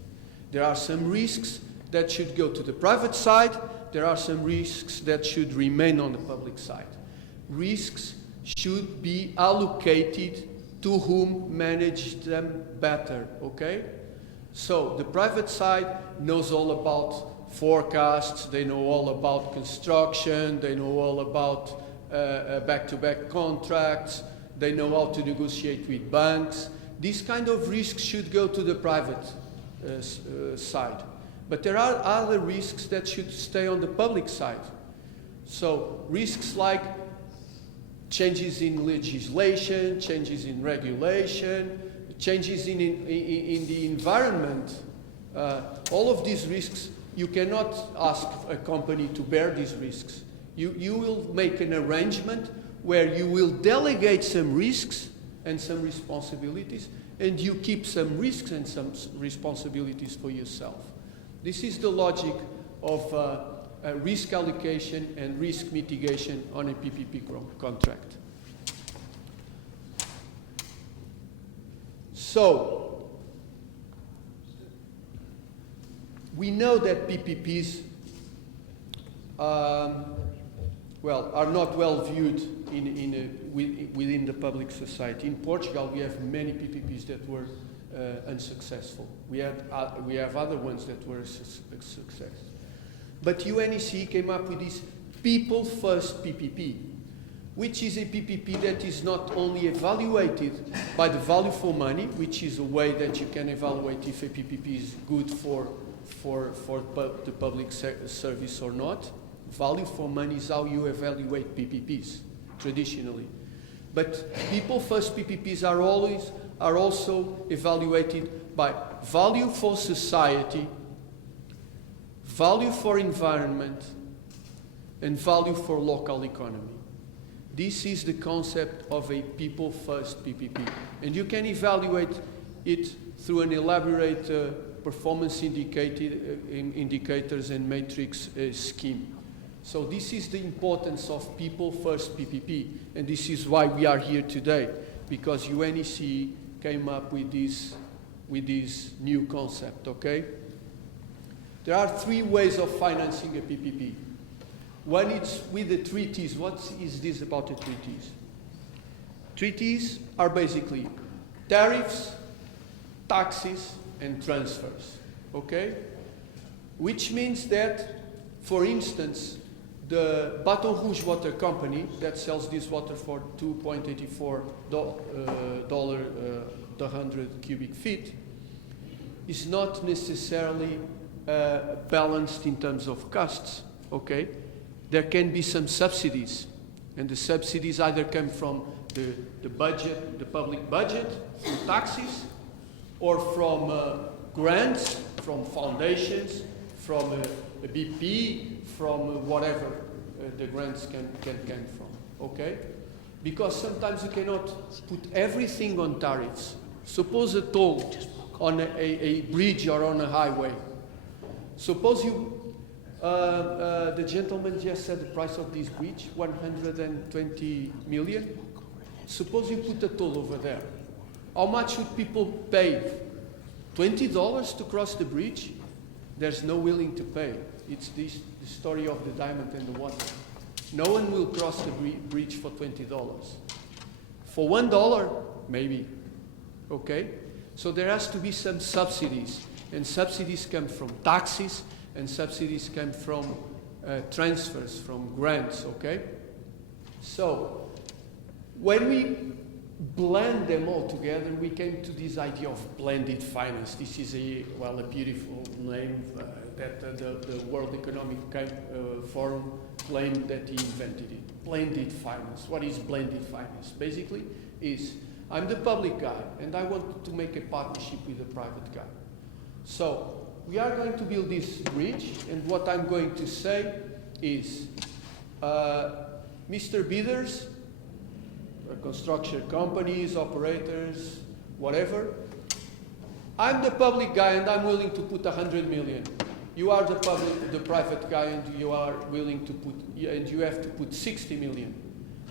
There are some risks that should go to the private side. There are some risks that should remain on the public side. Risks should be allocated to whom manage them better, okay? So the private side knows all about forecasts, they know all about construction, they know all about back-to-back contracts, they know how to negotiate with banks. These kind of risks should go to the private side. But there are other risks that should stay on the public side. So risks like changes in legislation, changes in regulation, changes in the environment. All of these risks, you cannot ask a company to bear these risks. You will make an arrangement where you will delegate some risks and some responsibilities, and you keep some risks and some responsibilities for yourself. This is the logic of risk allocation and risk mitigation on a PPP contract. So, we know that PPPs are not well viewed within the public society. In Portugal, we have many PPPs that were unsuccessful. We have other ones that were a success. But UNEC came up with this People First PPP, which is a PPP that is not only evaluated by the value for money, which is a way that you can evaluate if a PPP is good for the public service or not. Value for money is how you evaluate PPPs traditionally. But People First PPPs are also evaluated by value for society, value for environment, and value for local economy. This is the concept of a People First PPP. And you can evaluate it through an elaborate performance indicators and matrix scheme. So this is the importance of People First PPP, and this is why we are here today, because UNEC came up with this new concept, okay? There are three ways of financing a PPP. One is with the treaties. What is this about the treaties? Treaties are basically tariffs, taxes, and transfers, okay? Which means that, for instance, the Baton Rouge Water Company that sells this water for $2.84 per 100 cubic feet is not necessarily balanced in terms of costs, okay? There can be some subsidies, and the subsidies either come from the budget, the public budget, through taxes, or from grants, from foundations, from a BP, from whatever the grants can come from, okay? Because sometimes you cannot put everything on tariffs. Suppose a toll on a bridge or on a highway. Suppose The gentleman just said the price of this bridge, 120 million. Suppose you put a toll over there. How much would people pay? $20 to cross the bridge? There's no willing to pay. It's the story of the diamond and the water. No one will cross the bridge for $20. For $1, maybe. Okay? So there has to be some subsidies. And subsidies come from taxes, and subsidies come from transfers, from grants, okay? So, when we blend them all together, we came to this idea of blended finance. This is a beautiful name that the World Economic Forum claimed that he invented it. Blended finance. What is blended finance? Basically, is I'm the public guy, and I want to make a partnership with the private guy. So, we are going to build this bridge, and what I'm going to say is, Mr. Bidders, construction companies, operators, whatever, I'm the public guy and I'm willing to put 100 million. You are the private guy and you are willing to put, and you have to put 60 million.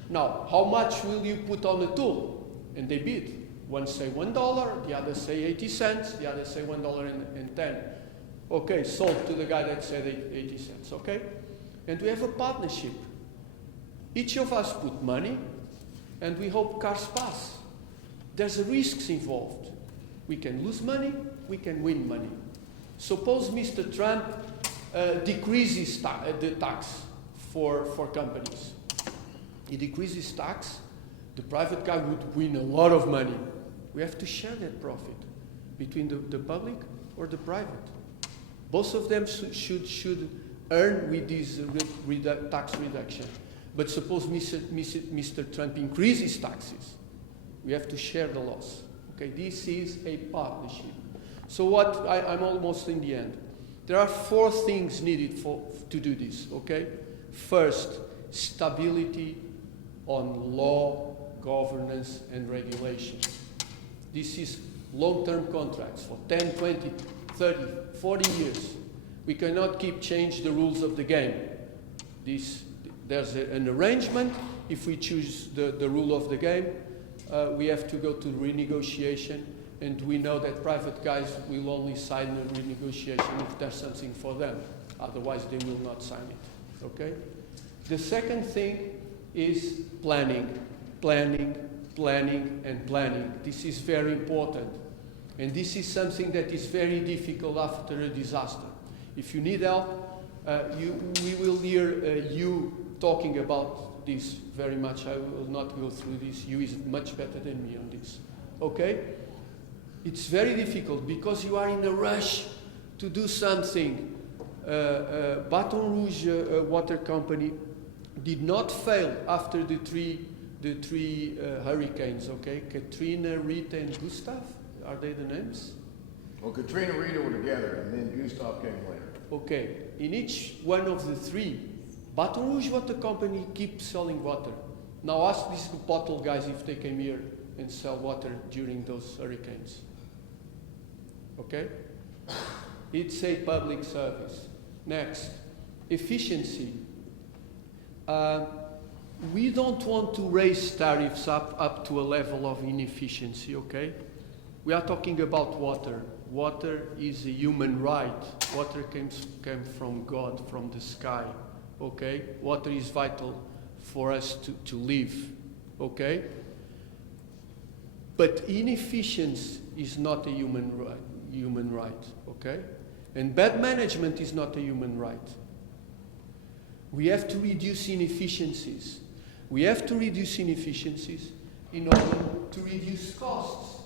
Now, how much will you put on the tool? And they bid. One say $1, the other say 80 cents, the other say $1.10. Okay, sold to the guy that said 80 cents, okay? And we have a partnership. Each of us put money, and we hope cars pass. There's risks involved. We can lose money, we can win money. Suppose Mr. Trump decreases the tax for companies. He decreases tax, the private guy would win a lot of money. We have to share that profit between the public or the private. Both of them should earn with this tax reduction. But suppose Mr. Trump increases taxes, we have to share the loss. Okay, this is a partnership. So I'm almost in the end. There are 4 things needed to do this, okay? First, stability on law, governance, and regulation. This is long-term contracts for 10, 20, 30, 40 years. We cannot keep changing the rules of the game. There's an arrangement. If we choose the rule of the game, we have to go to renegotiation, and we know that private guys will only sign a renegotiation if there's something for them. Otherwise, they will not sign it. Okay? The second thing is planning. Planning, planning, and planning. This is very important. And this is something that is very difficult after a disaster. If you need help, we will hear you talking about this very much. I will not go through this. You is much better than me on this. Okay? It's very difficult because you are in a rush to do something. Baton Rouge Water Company did not fail after the three hurricanes, okay? Katrina, Rita, and Gustav, are they the names? Well, Katrina and Rita were together, and then Gustav came later. Okay, in each one of the 3, Baton Rouge Water Company keeps selling water. Now ask these bottle guys if they came here and sell water during those hurricanes. Okay? It's a public service. Next, efficiency. We don't want to raise tariffs up to a level of inefficiency, okay? We are talking about water. Water is a human right. Water came from God, from the sky, okay? Water is vital for us to live, okay? But inefficiency is not a human right, okay? And bad management is not a human right. We have to reduce inefficiencies. We have to reduce inefficiencies in order to reduce costs.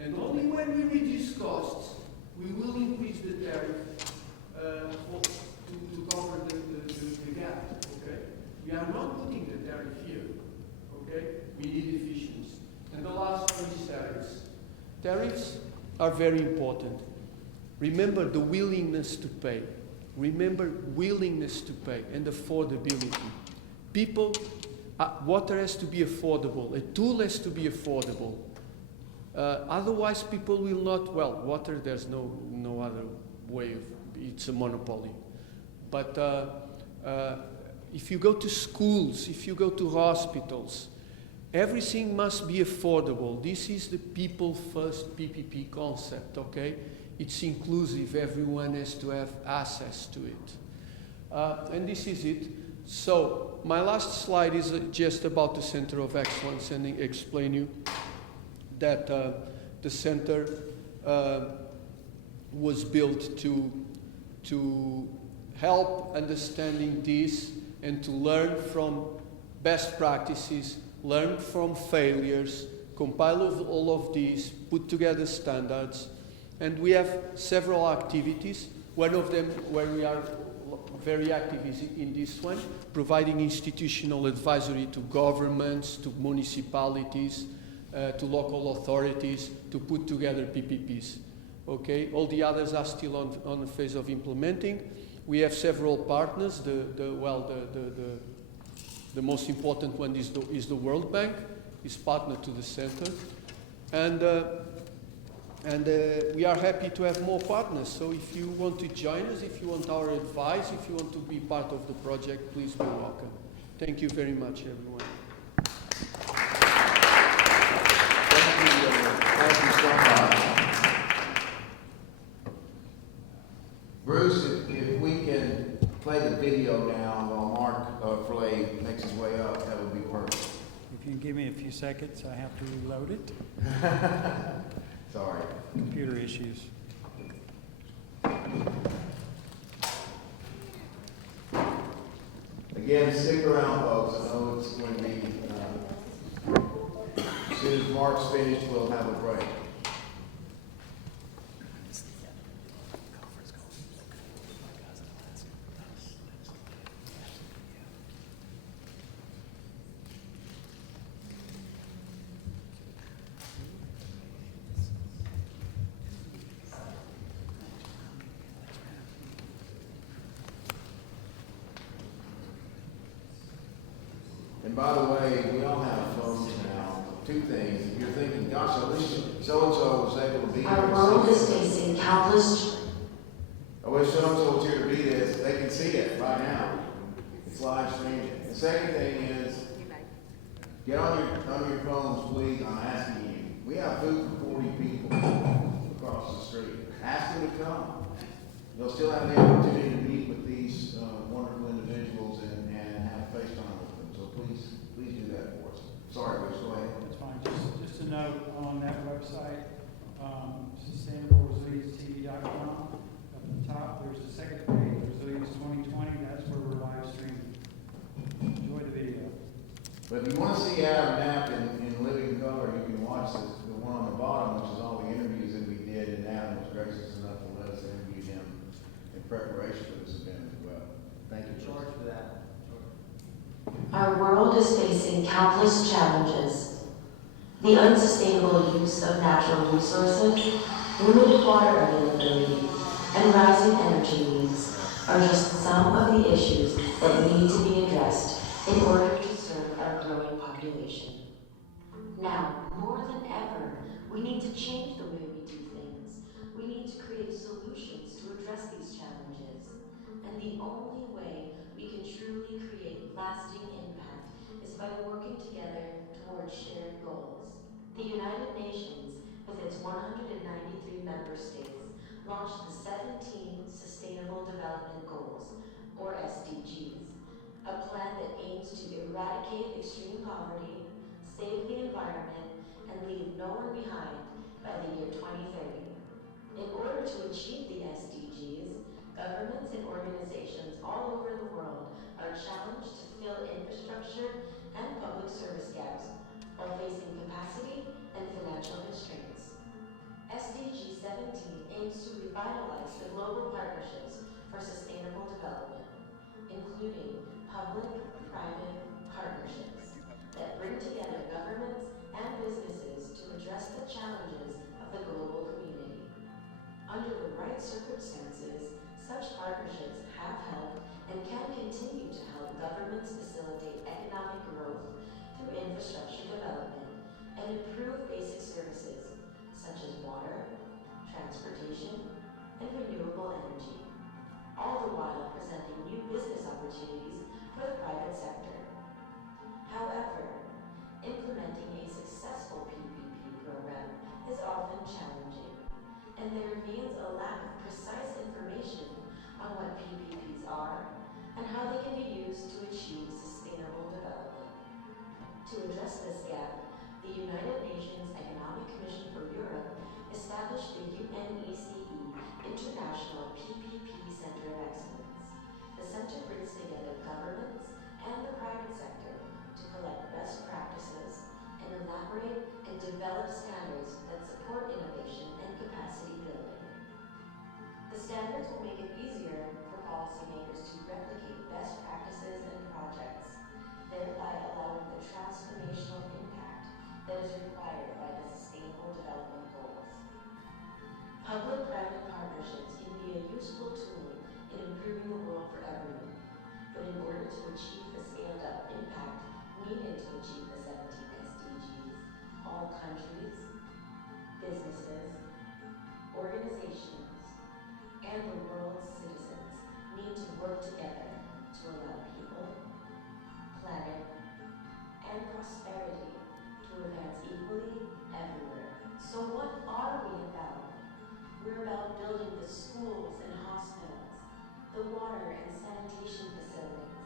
And only when we reduce costs, we will increase the tariff to cover the gap, okay? We are not putting the tariff here, okay? We need efficiency. And the last one is tariffs. Tariffs are very important. Remember the willingness to pay. Remember willingness to pay and affordability. People, water has to be affordable. A tool has to be affordable. Otherwise, people will not, water, there's no other way of, it's a monopoly. But if you go to schools, if you go to hospitals, everything must be affordable. This is the people first PPP concept, okay? It's inclusive, everyone has to have access to it. And this is it. So, my last slide is just about the Center of Excellence and explain you that the center was built to help understanding this and to learn from best practices, learn from failures, compile all of these, put together standards, and we have several activities. One of them where we are very active is in this one, providing institutional advisory to governments, to municipalities, to local authorities to put together PPPs. Okay, all the others are still on the phase of implementing. We have several partners. The most important one is the World Bank, is partner to the center, and we are happy to have more partners. So if you want to join us, if you want our advice, if you want to be part of the project, please be welcome. Thank you very much, everyone. Thank you so much. Bruce, if we can play the video now while Mark Flay makes his way up, that would be perfect. If you can give me a few seconds, I have to reload it. Sorry. Computer issues. Again, stick around, folks. I know it's going to be, as soon as Mark's finished, we'll have a break. And by the way, we all have phones now. Two things. If you're thinking, gosh, at least so-and-so was able to be here. Our world is facing countless. I wish so-and-so was here to be this. They can see it right now. It's live streaming. The second thing is, get on your phones, please. I'm asking you. We have food for 40 people across the street. Ask them to come. You'll still have the opportunity to meet with these wonderful individuals and have FaceTime with them. So please do that for us. Sorry, Bruce, go ahead. That's fine. Just a note on that website, sustainableresilienceTV.com. Up at the top, there's the second page, Resilience 2020. That's where we're live streaming. Enjoy the video. But if you want to see Adam Knapp in living color, you can watch the one on the bottom, which is all the interviews that we did, and Adam was gracious enough to let us interview him in preparation for this event as well. Thank you, George, for that. Our world is facing countless challenges. The unsustainable use of natural resources, limited water availability, and rising energy needs are just some of the issues that need to be addressed in order to serve our growing population. Now, more than ever, we need to change the way we do things. We need to create solutions to address these challenges. And the only way we can truly create lasting impact is by working together towards shared goals. The United Nations, with its 193 member states, launched the 17 Sustainable Development Goals, or SDGs, a plan that aims to eradicate extreme poverty, save the environment, and leave no one behind by the year 2030. In order to achieve the SDGs, governments and organizations all over the world are challenged to fill infrastructure and public service gaps while facing capacity and financial constraints. SDG 17 aims to revitalize the global partnerships for sustainable development, including public-private partnerships that bring together governments and businesses to address the challenges of the global community. Under the right circumstances, such partnerships have helped and can continue to help governments facilitate economic growth through infrastructure development and improve basic services such as water, transportation, and renewable energy, all the while presenting and there remains a lack of precise information on what PPPs are and how they can be used to achieve sustainable development. To address this gap, the United Nations Economic Commission for Europe established the UNECE International PPP Center of Excellence. The center brings together governments and the private sector to collect best practices and elaborate and develop standards that support innovation and capacity building. The standards will make it easier for policymakers to replicate best practices and projects, thereby allowing the transformational impact that is required by the Sustainable Development Goals. Public-private partnerships can be a useful tool in improving the world for everyone, but in order to achieve the scaled-up impact needed to achieve the 17 SDGs, all countries, businesses, organizations, and the world's citizens need to work together to allow people, planet, and prosperity to advance equally everywhere. So what are we about? We're about building the schools and hospitals, the water and sanitation facilities,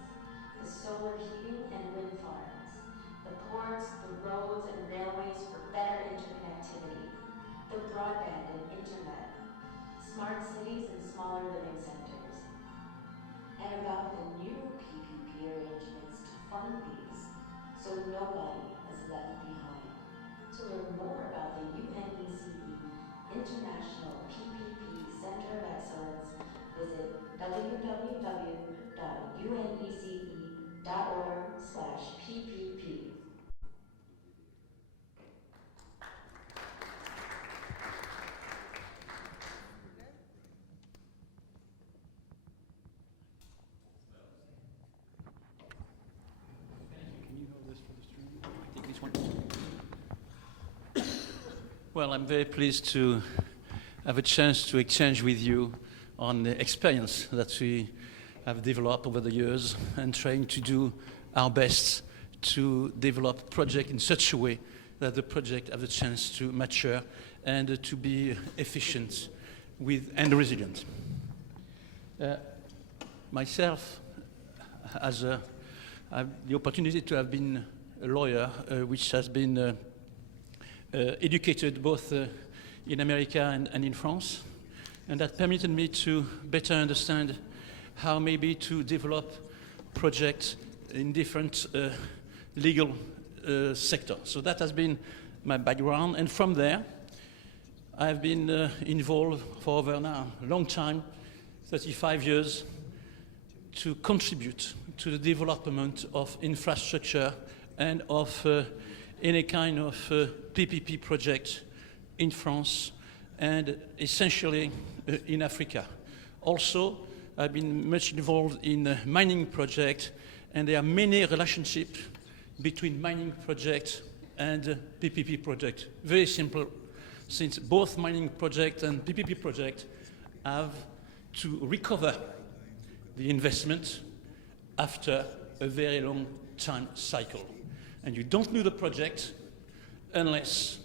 the solar heating and wind farms, the ports, the roads and railways for better interconnectivity, the broadband and internet, smart cities and smaller living centers, and about the new PPP arrangements to fund these so nobody is left behind. To learn more about the UNECE International PPP Center of Excellence, visit www.unece.org/PPP. Well, I'm very pleased to have a chance to exchange with you on the experience that we have developed over the years and trying to do our best to develop projects in such a way that the project have the chance to mature and to be efficient and resilient. Myself, I have the opportunity to have been a lawyer, which has been educated both in America and in France, and that permitted me to better understand how maybe to develop projects in different legal sectors. So that has been my background, and from there I've been involved for over now a long time, 35 years, to contribute to the development of infrastructure and of any kind of PPP project in France and essentially in Africa. Also, I've been much involved in mining projects, and there are many relationships between mining projects and PPP projects. Very simple, since both mining projects and PPP projects have to recover the investment after a very long time cycle. And you don't do the project unless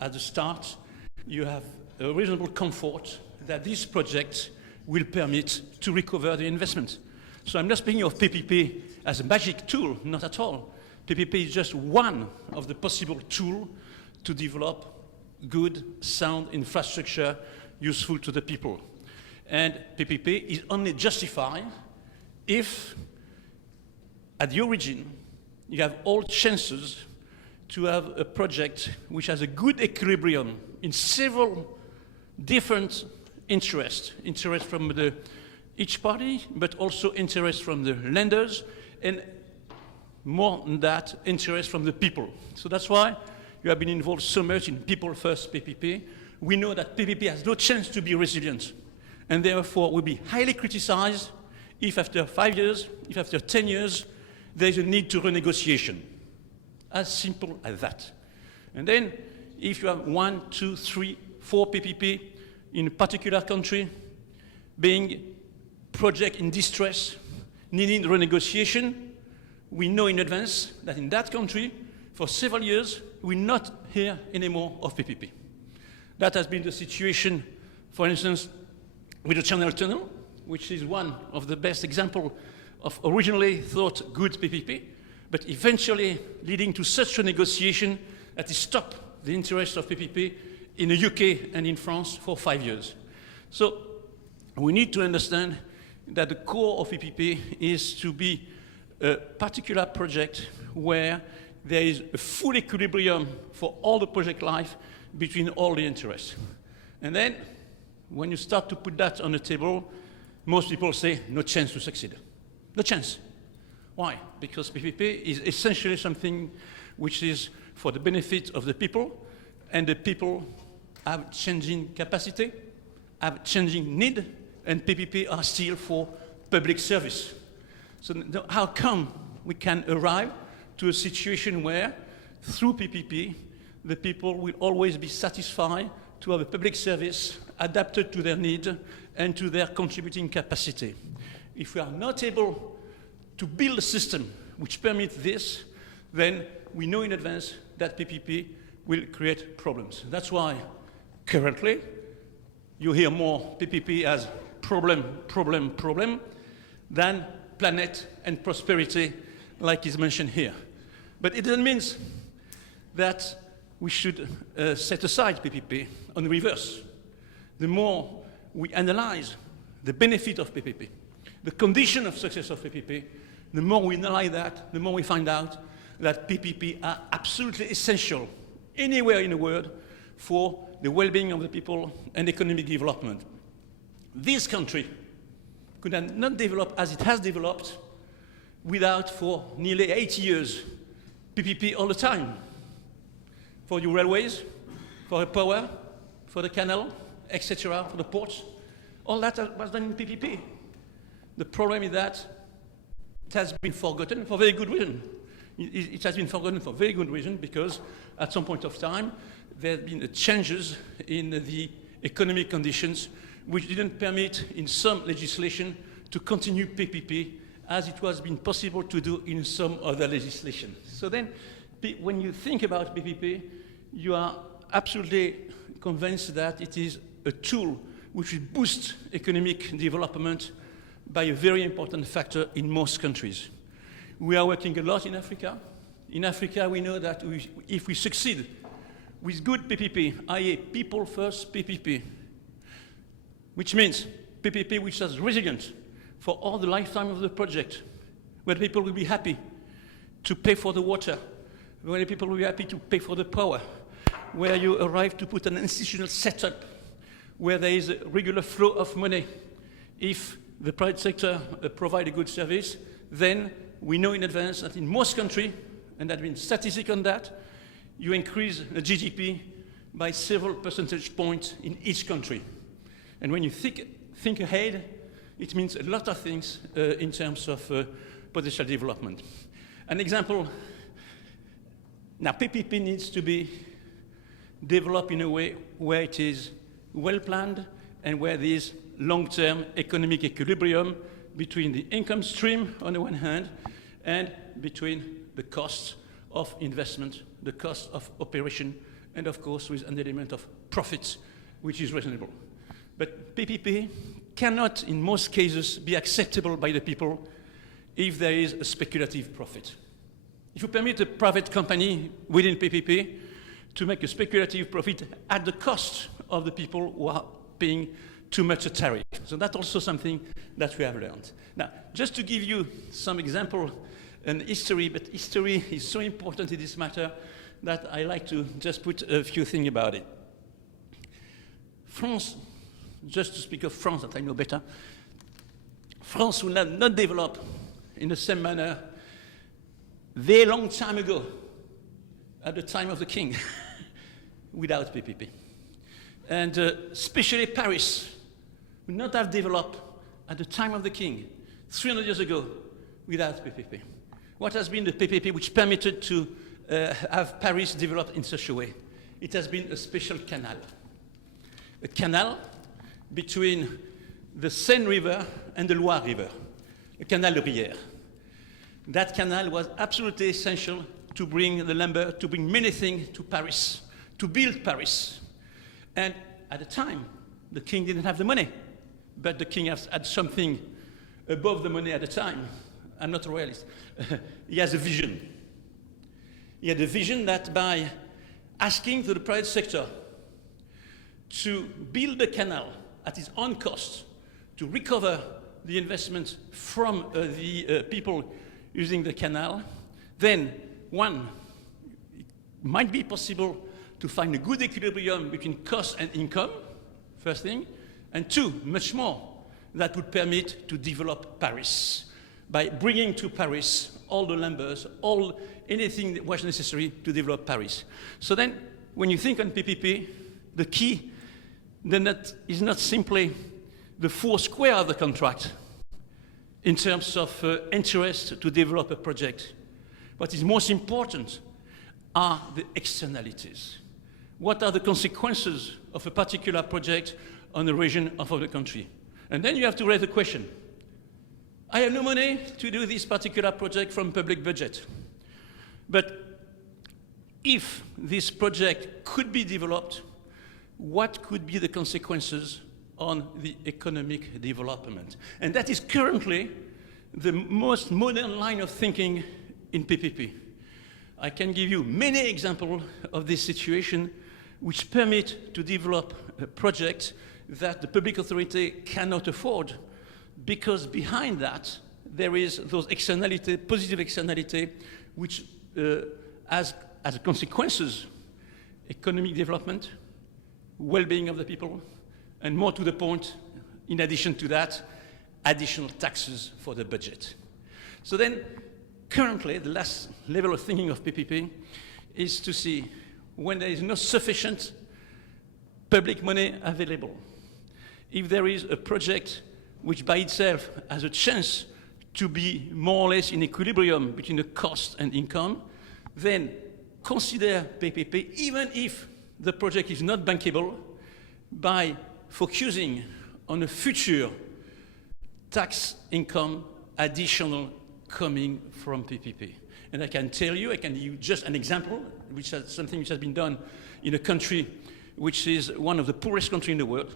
at the start you have a reasonable comfort that this project will permit to recover the investment. So I'm not speaking of PPP as a magic tool, not at all. PPP is just one of the possible tools to develop good, sound infrastructure useful to the people. And PPP is only justified if at the origin you have all chances to have a project which has a good equilibrium in several different interests. Interest from each party, but also interest from the lenders, and more than that, interest from the people. So that's why you have been involved so much in People First PPP. We know that PPP has no chance to be resilient, and therefore will be highly criticized if after 5 years, if after 10 years, there is a need to renegotiation. As simple as that. And then, if you have 1, 2, 3, 4 PPP in a particular country, being project in distress, needing renegotiation, we know in advance that in that country, for several years, we will not hear anymore of PPP. That has been the situation For instance, with the Channel Tunnel, which is one of the best examples of originally thought good PPP, but eventually leading to such a negotiation that it stopped the interest of PPP in the UK and in France for 5 years. So we need to understand that the core of PPP is to be a particular project where there is a full equilibrium for all the project life between all the interests. And then, when you start to put that on the table, most people say, no chance to succeed. No chance. Why? Because PPP is essentially something which is for the benefit of the people, and the people have changing capacity, have changing need, and PPP are still for public service. So how come we can arrive to a situation where, through PPP, the people will always be satisfied to have a public service adapted to their need and to their contributing capacity? If we are not able to build a system which permits this, then we know in advance that PPP will create problems. That's why currently you hear more PPP as problem, problem, problem than planet and prosperity, like is mentioned here. But it doesn't mean that we should set aside PPP. On the reverse, the more we analyze the benefit of PPP, the condition of success of PPP, the more we analyze that, the more we find out that PPP are absolutely essential anywhere in the world for the well-being of the people and economic development. This country could have not developed as it has developed without, for nearly 80 years, PPP all the time. For the railways, for the power, for the canal, etc., for the ports, all that was done in PPP. The problem is that it has been forgotten for very good reason. It has been forgotten for very good reason because at some point of time there have been changes in the economic conditions which didn't permit in some legislation to continue PPP as it was been possible to do in some other legislation. So then when you think about PPP, you are absolutely convinced that it is a tool which will boost economic development by a very important factor in most countries. We are working a lot in Africa. In Africa, we know that if we succeed with good PPP, i.e. people first PPP, which means PPP which is resilient for all the lifetime of the project, where people will be happy to pay for the water, where people will be happy to pay for the power, where you arrive to put an institutional setup, where there is a regular flow of money. If the private sector provide a good service, then we know in advance that in most countries, and there have been statistics on that, you increase the GDP by several percentage points in each country. And when you think ahead, it means a lot of things in terms of potential development. An example, now PPP needs to be developed in a way where it is well planned and where there is long-term economic equilibrium between the income stream on the one hand and between the cost of investment, the cost of operation, and of course with an element of profit which is reasonable. But PPP cannot in most cases be acceptable by the people if there is a speculative profit. If you permit a private company within PPP to make a speculative profit at the cost of the people who are paying too much a tariff. So that's also something that we have learned. Now, just to give you some example and history, but history is so important in this matter that I like to just put a few things about it. France, just to speak of France that I know better, France would not develop in the same manner very long time ago, at the time of the king, without PPP. And especially Paris would not have developed at the time of the king, 300 years ago, without PPP. What has been the PPP which permitted to have Paris develop in such a way? It has been a special canal. A canal between the Seine River and the Loire River, the Canal de Rière. That canal was absolutely essential to bring the lumber, to bring many things to Paris, to build Paris. And at the time, The king didn't have the money, but the king had something above the money at the time. I'm not a royalist. He has a vision. He had a vision that by asking to the private sector to build a canal at its own cost, to recover the investment from the people using the canal, then one, it might be possible to find a good equilibrium between cost and income, first thing, and two, much more, that would permit to develop Paris by bringing to Paris all the numbers, anything that was necessary to develop Paris. So then, when you think on PPP, the key then is not simply the four square of the contract in terms of interest to develop a project. What is most important are the externalities. What are the consequences of a particular project on a region of the country? And then you have to raise the question, I have no money to do this particular project from public budget. But if this project could be developed, what could be the consequences on the economic development? And that is currently the most modern line of thinking in PPP. I can give you many examples of this situation which permit to develop a project that the public authority cannot afford, because behind that there is those externality, positive externality, which as consequences economic development, well-being of the people, and more to the point, in addition to that, additional taxes for the budget. So then, currently, the last level of thinking of PPP is to see when there is not sufficient public money available, if there is a project which by itself has a chance to be more or less in equilibrium between the cost and income, then consider PPP, even if the project is not bankable, by focusing on a future tax income additional coming from PPP. And I can tell you, I can use just an example, which is something which has been done in a country which is one of the poorest countries in the world.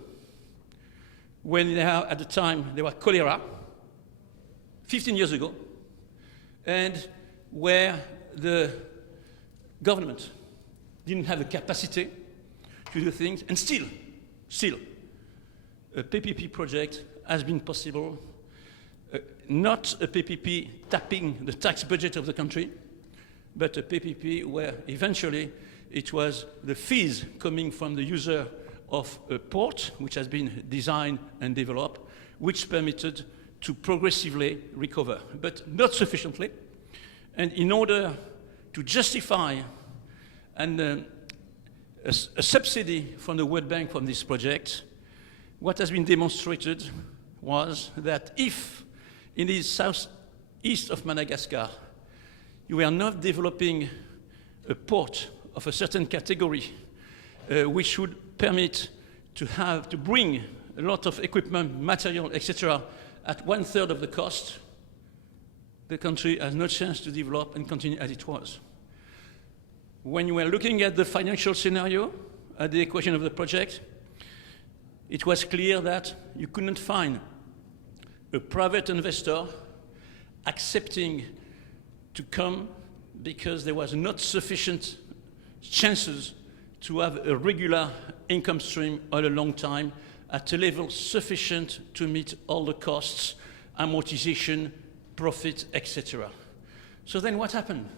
When at the time there was cholera, 15 years ago, and where the government didn't have the capacity to do things, and still, a PPP project has been possible, not a PPP tapping the tax budget of the country, but a PPP where eventually it was the fees coming from the user of a port, which has been designed and developed, which permitted to progressively recover, but not sufficiently. And in order to justify a subsidy from the World Bank from this project, what has been demonstrated was that if in the southeast of Madagascar you are not developing a port of a certain category which would permit to bring a lot of equipment, material, etc., at 1/3 of the cost, the country has no chance to develop and continue as it was. When you were looking at the financial scenario, at the equation of the project, it was clear that you couldn't find a private investor accepting to come because there was not sufficient chances to have a regular income stream all a long time at a level sufficient to meet all the costs, amortization, profit, etc. So then what happened?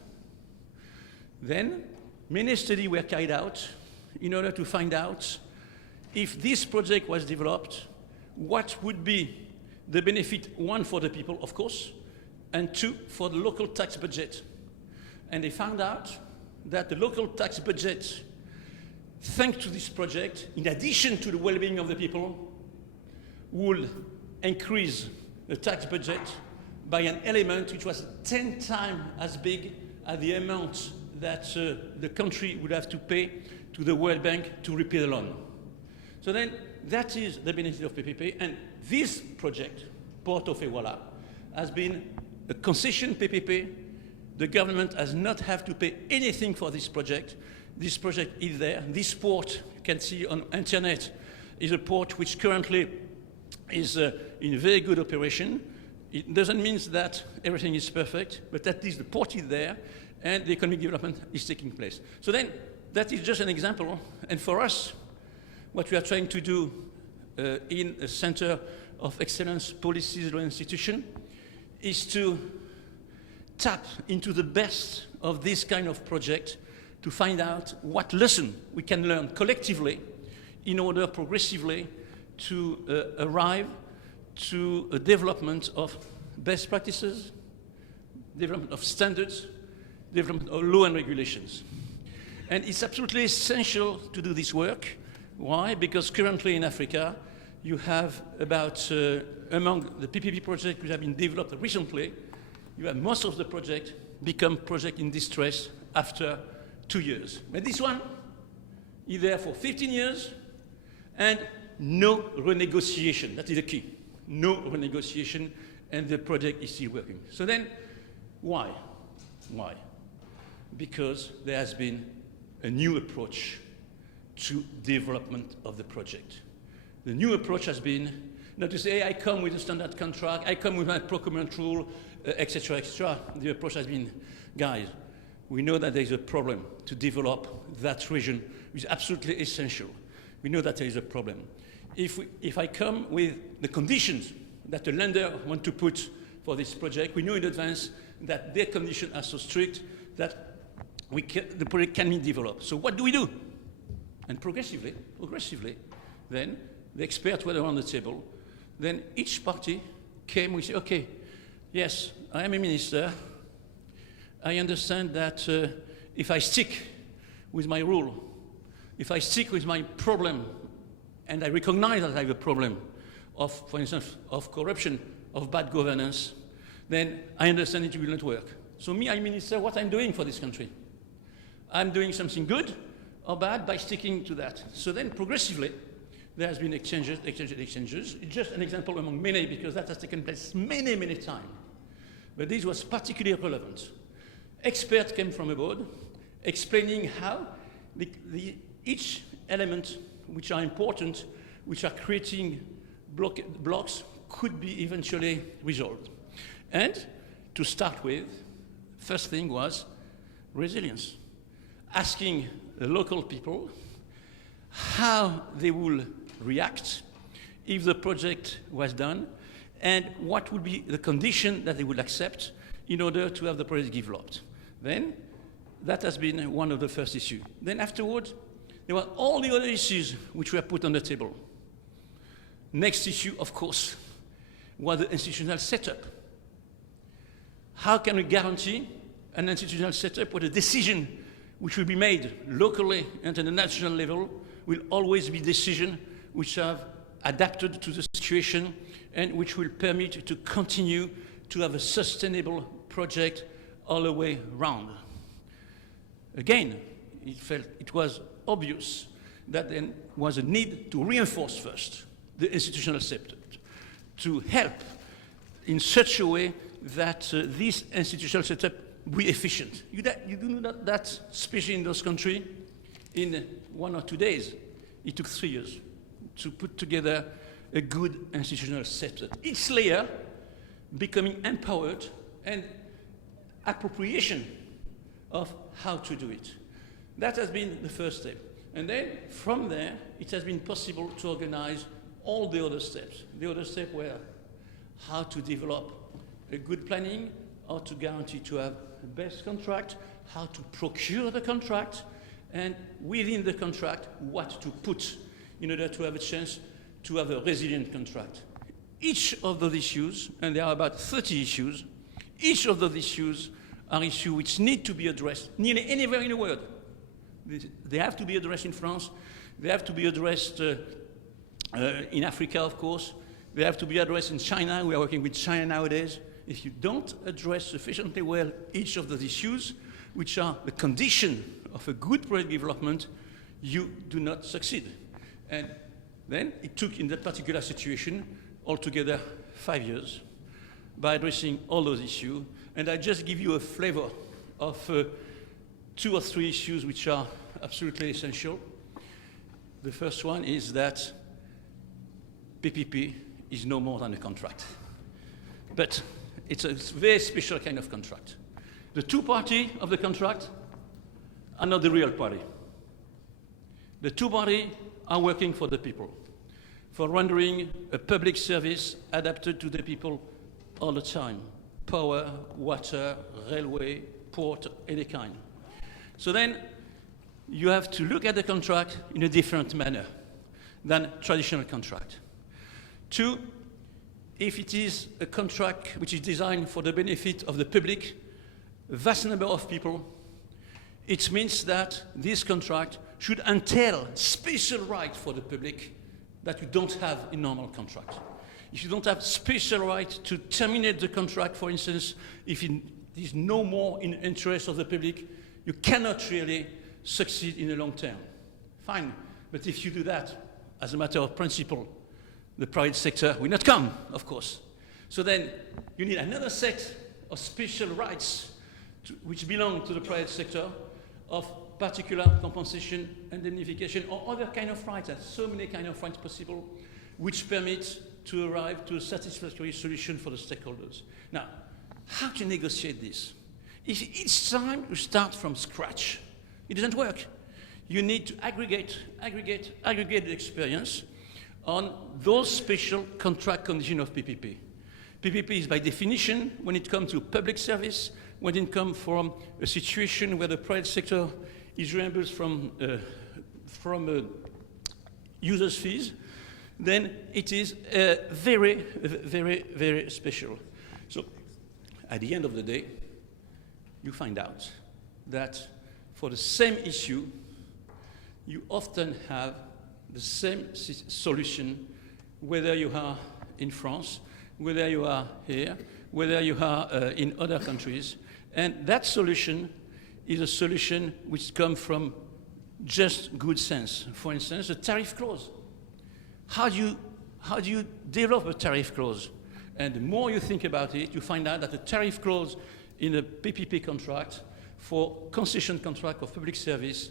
Then many studies were carried out in order to find out if this project was developed, what would be the benefit, one, for the people, of course, and two, for the local tax budget. And they found out that the local tax budget, thanks to this project, in addition to the well-being of the people, will increase the tax budget by an element which was 10 times as big as the amount that the country would have to pay to the World Bank to repay the loan. So then, that is the benefit of PPP, and this project, Port of Ewala, has been a concession PPP. The government has not have to pay anything for this project. This project is there. This port, you can see on internet, is a port which currently is in very good operation. It doesn't mean that everything is perfect, but at least the port is there and the economic development is taking place. So then, that is just an example. And for us, what we are trying to do in a Center of Excellence Policies Law Institution is to tap into the best of this kind of project to find out what lesson we can learn collectively in order progressively to arrive to a development of best practices, development of standards, development of law and regulations. And it's absolutely essential to do this work. Why? Because currently in Africa, you have about, among the PPP projects which have been developed recently, you have most of the projects become projects in distress after 2 years. But this one is there for 15 years and no renegotiation. That is the key. No renegotiation, and the project is still working. So then, why? Why? Because there has been a new approach to development of the project. The new approach has been not to say, hey, I come with a standard contract, I come with my procurement rule, etc., etc. The approach has been, guys, we know that there is a problem to develop that region, which is absolutely essential. We know that there is a problem. If I come with the conditions that the lender want to put for this project, we know in advance that their conditions are so strict that the project can be developed. So what do we do? And progressively, then the experts were around the table. Then each party came, we say, okay, yes, I am a minister. I understand that if I stick with my rule, if I stick with my problem, and I recognize that I have a problem of, for instance, of corruption, of bad governance, then I understand it will not work. So me, I'm minister, what I'm doing for this country? I'm doing something good or bad by sticking to that. So then progressively, there has been exchanges. It's just an example among many, because that has taken place many, many times. But this was particularly relevant. Experts came from abroad, explaining how each element which are important, which are creating blocks, could be eventually resolved. And to start with, first thing was resilience. Asking the local people how they will react if the project was done, and what would be the condition that they would accept in order to have the project developed. Then, that has been one of the first issues. Then afterwards, there were all the other issues which were put on the table. Next issue, of course, was the institutional setup. How can we guarantee an institutional setup where the decision which will be made locally and at the national level will always be decisions which have adapted to the situation and which will permit to continue to have a sustainable project all the way round. Again, it was obvious that there was a need to reinforce first the institutional setup, to help in such a way that this institutional setup be efficient. You do not that, especially in those countries, in 1 or 2 days. It took 3 years to put together a good institutional setup. Each layer becoming empowered and appropriation of how to do it. That has been the first step. And then, from there, it has been possible to organize all the other steps. The other steps were how to develop a good planning, how to guarantee to have the best contract, how to procure the contract, and within the contract, what to put in order to have a chance to have a resilient contract. Each of those issues, and there are about 30 issues, each of those issues are issues which need to be addressed nearly anywhere in the world. They have to be addressed in France, they have to be addressed in Africa, of course, they have to be addressed in China. We are working with China nowadays. If you don't address sufficiently well each of those issues, which are the condition of a good project development, you do not succeed. And then it took, in that particular situation, altogether 5 years by addressing all those issues. And I just give you a flavor of 2 or 3 issues which are absolutely essential. The first one is that PPP is no more than a contract. But it's a very special kind of contract. The two parties of the contract are not the real party. The two parties are working for the people, for rendering a public service adapted to the people all the time. Power, water, railway, port, any kind. So then you have to look at the contract in a different manner than traditional contract. Two, if it is a contract which is designed for the benefit of the public, a vast number of people, it means that this contract should entail special rights for the public that you don't have in normal contract. If you don't have special right to terminate the contract, for instance, if it is no more in the interest of the public, you cannot really succeed in the long term. Fine, but if you do that, as a matter of principle, the private sector will not come, of course. So then you need another set of special rights which belong to the private sector, of particular compensation, indemnification, or other kind of rights. There's so many kind of rights possible which permit to arrive to a satisfactory solution for the stakeholders. Now, how to negotiate this? If each time you start from scratch, it doesn't work. You need to aggregate the experience on those special contract conditions of PPP. PPP is by definition, when it comes to public service, when it comes from a situation where the private sector is reimbursed from users' fees, then it is very, very, very special. So at the end of the day, you find out that for the same issue, you often have the same solution, whether you are in France, whether you are here, whether you are in other countries. And that solution is a solution which comes from just good sense. For instance, a tariff clause. How do you develop a tariff clause? And the more you think about it, you find out that a tariff clause in a PPP contract for concession contract of public service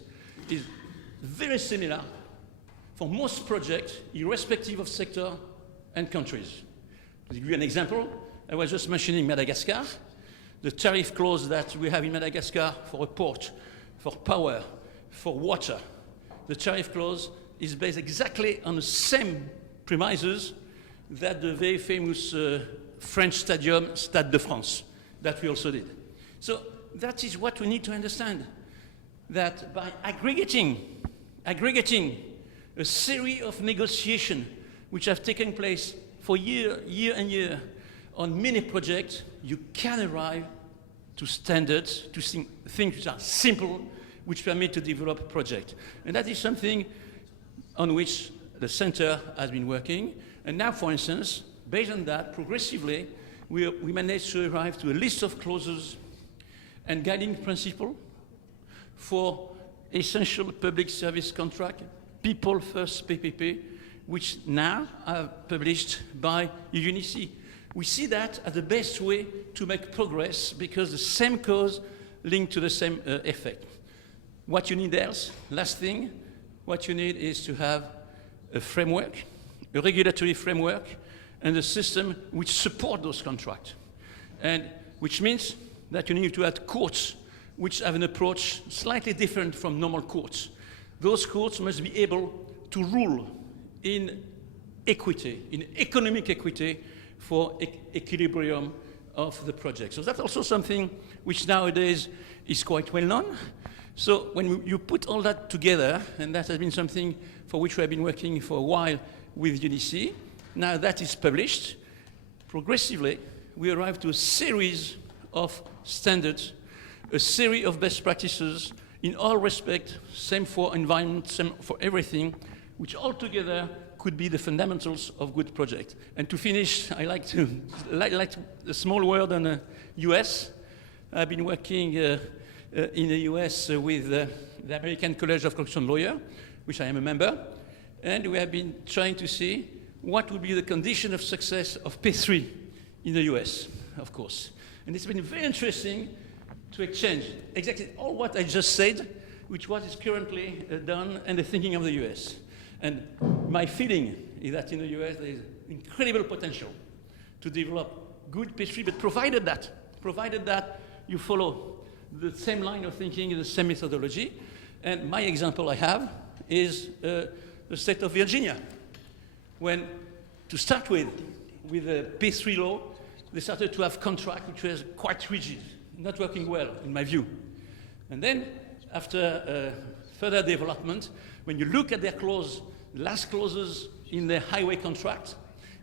is very similar for most projects, irrespective of sector and countries. To give you an example, I was just mentioning Madagascar. The tariff clause that we have in Madagascar for a port, for power, for water, the tariff clause is based exactly on the same premises that the very famous French stadium, Stade de France, that we also did. So that is what we need to understand, that by aggregating a series of negotiations which have taken place for year and year on many projects, you can arrive to standards, to things which are simple, which permit to develop a project. And that is something on which the center has been working. And now, for instance, based on that, progressively, we managed to arrive to a list of clauses and guiding principle for essential public service contract, People First PPP, which now are published by UNICE. We see that as the best way to make progress because the same cause linked to the same effect. What you need else, last thing, what you need is to have a framework, a regulatory framework, and a system which support those contracts. And which means that you need to have courts which have an approach slightly different from normal courts. Those courts must be able to rule in equity, in economic equity for equilibrium of the project. So that's also something which nowadays is quite well known. So when you put all that together, and that has been something for which we have been working for a while with UNICE, now that is published, progressively we arrive to a series of standards, a series of best practices in all respects, same for environment, same for everything, which altogether could be the fundamentals of good project. And to finish, I like a small word on the US. I've been working in the US with the American College of Construction Lawyers, which I am a member, and we have been trying to see what would be the condition of success of P3 in the US, of course. And it's been very interesting to exchange exactly all what I just said, which what is currently done and the thinking of the US. And my feeling is that in the US there is incredible potential to develop good pastry, but provided that you follow the same line of thinking and the same methodology. And my example I have is the state of Virginia. When, to start with the pastry law, they started to have contract which was quite rigid, not working well, in my view. And then, after further development, when you look at their last clauses in their highway contract,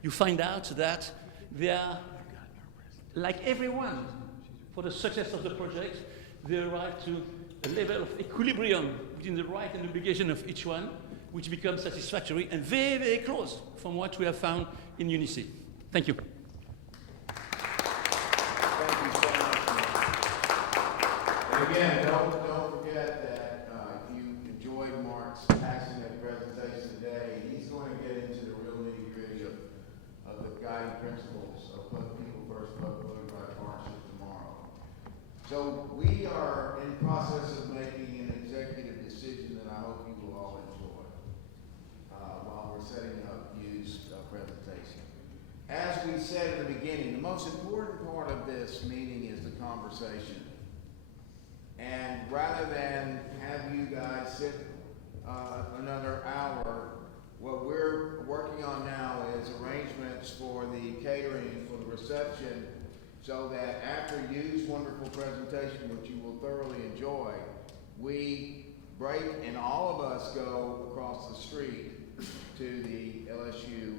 you find out that they are, like everyone, for the success of the project, they arrive to a level of equilibrium between the right and obligation of each one, which becomes satisfactory and very, very close from what we have found in UNICE. Thank you. Thank you so much. And again, don't forget that if you enjoyed Mark's passionate presentation today, he's going to get into the real nitty-gritty of the guiding principles of Put People First, Public-Private Partnership tomorrow. So we are in the process of making an executive decision that I hope you will all enjoy while we're setting up Hugh's presentation. As we said at the beginning, the most important part of this meeting is the conversation. And rather than have you guys sit another hour, what we're working on now is arrangements for the catering, for the reception, so that after Hugh's wonderful presentation, which you will thoroughly enjoy, we break and all of us go across the street to the LSU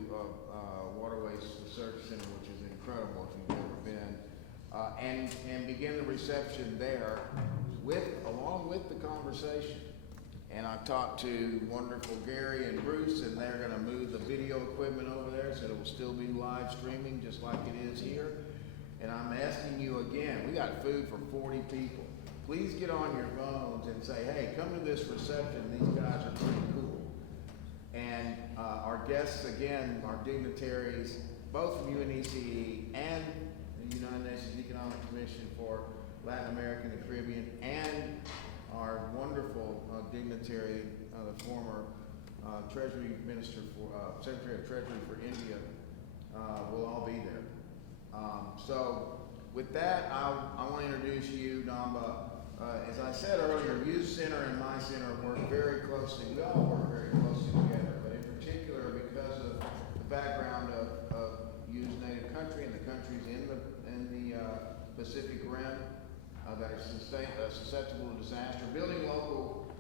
Waterways Research Center, which is incredible if you've never been, and begin the reception there along with the conversation. And I've talked to wonderful Gary and Bruce, and they're going to move the video equipment over there so it will still be live streaming just like it is here. And I'm asking you again, we got food for 40 people. Please get on your phones and say, hey, come to this reception. These guys are pretty cool. And our guests, again, our dignitaries, both from UNECE and the United Nations Economic Commission for Latin America and the Caribbean, and our wonderful dignitary, the former Treasury Minister for Secretary of Treasury for India, will all be there. So with that, I want to introduce you, Namba. As I said earlier, Youth Center and my center work very closely. We all work very closely together, but in particular because of the background of Youth's native country and the countries in the Pacific Rim that are susceptible to disaster. Building local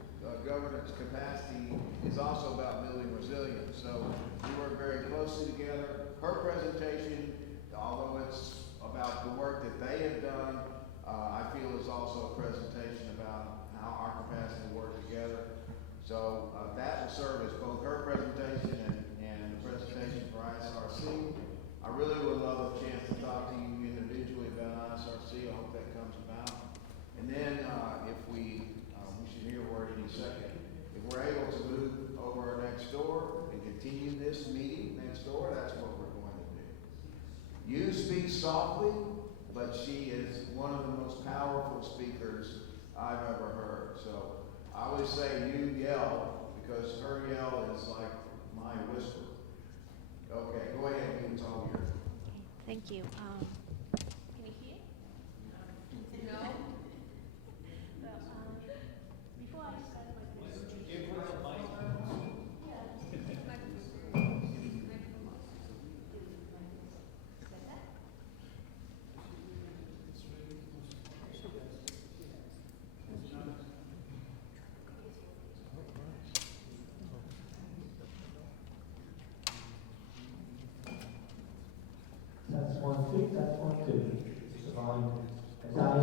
governance capacity is also about building resilience. So we work very closely together. Her presentation, although it's about the work that they have done, I feel is also a presentation about how our capacity to work together. So that will serve as both her presentation and the presentation for ISRC. I really would love a chance to talk to you individually about ISRC. I hope that comes about. And then if we should hear a word any second. If we're able to move over next door and continue this meeting next door, that's what we're going to do. You speak softly, but she is one of the most powerful speakers I've ever heard. So I always say you yell, because her yell is like my whisper. Okay, go ahead, it's all yours. Thank you. Can you hear? No? Well, before I start my That's 1 2, that's 1 2. Just a volume. As I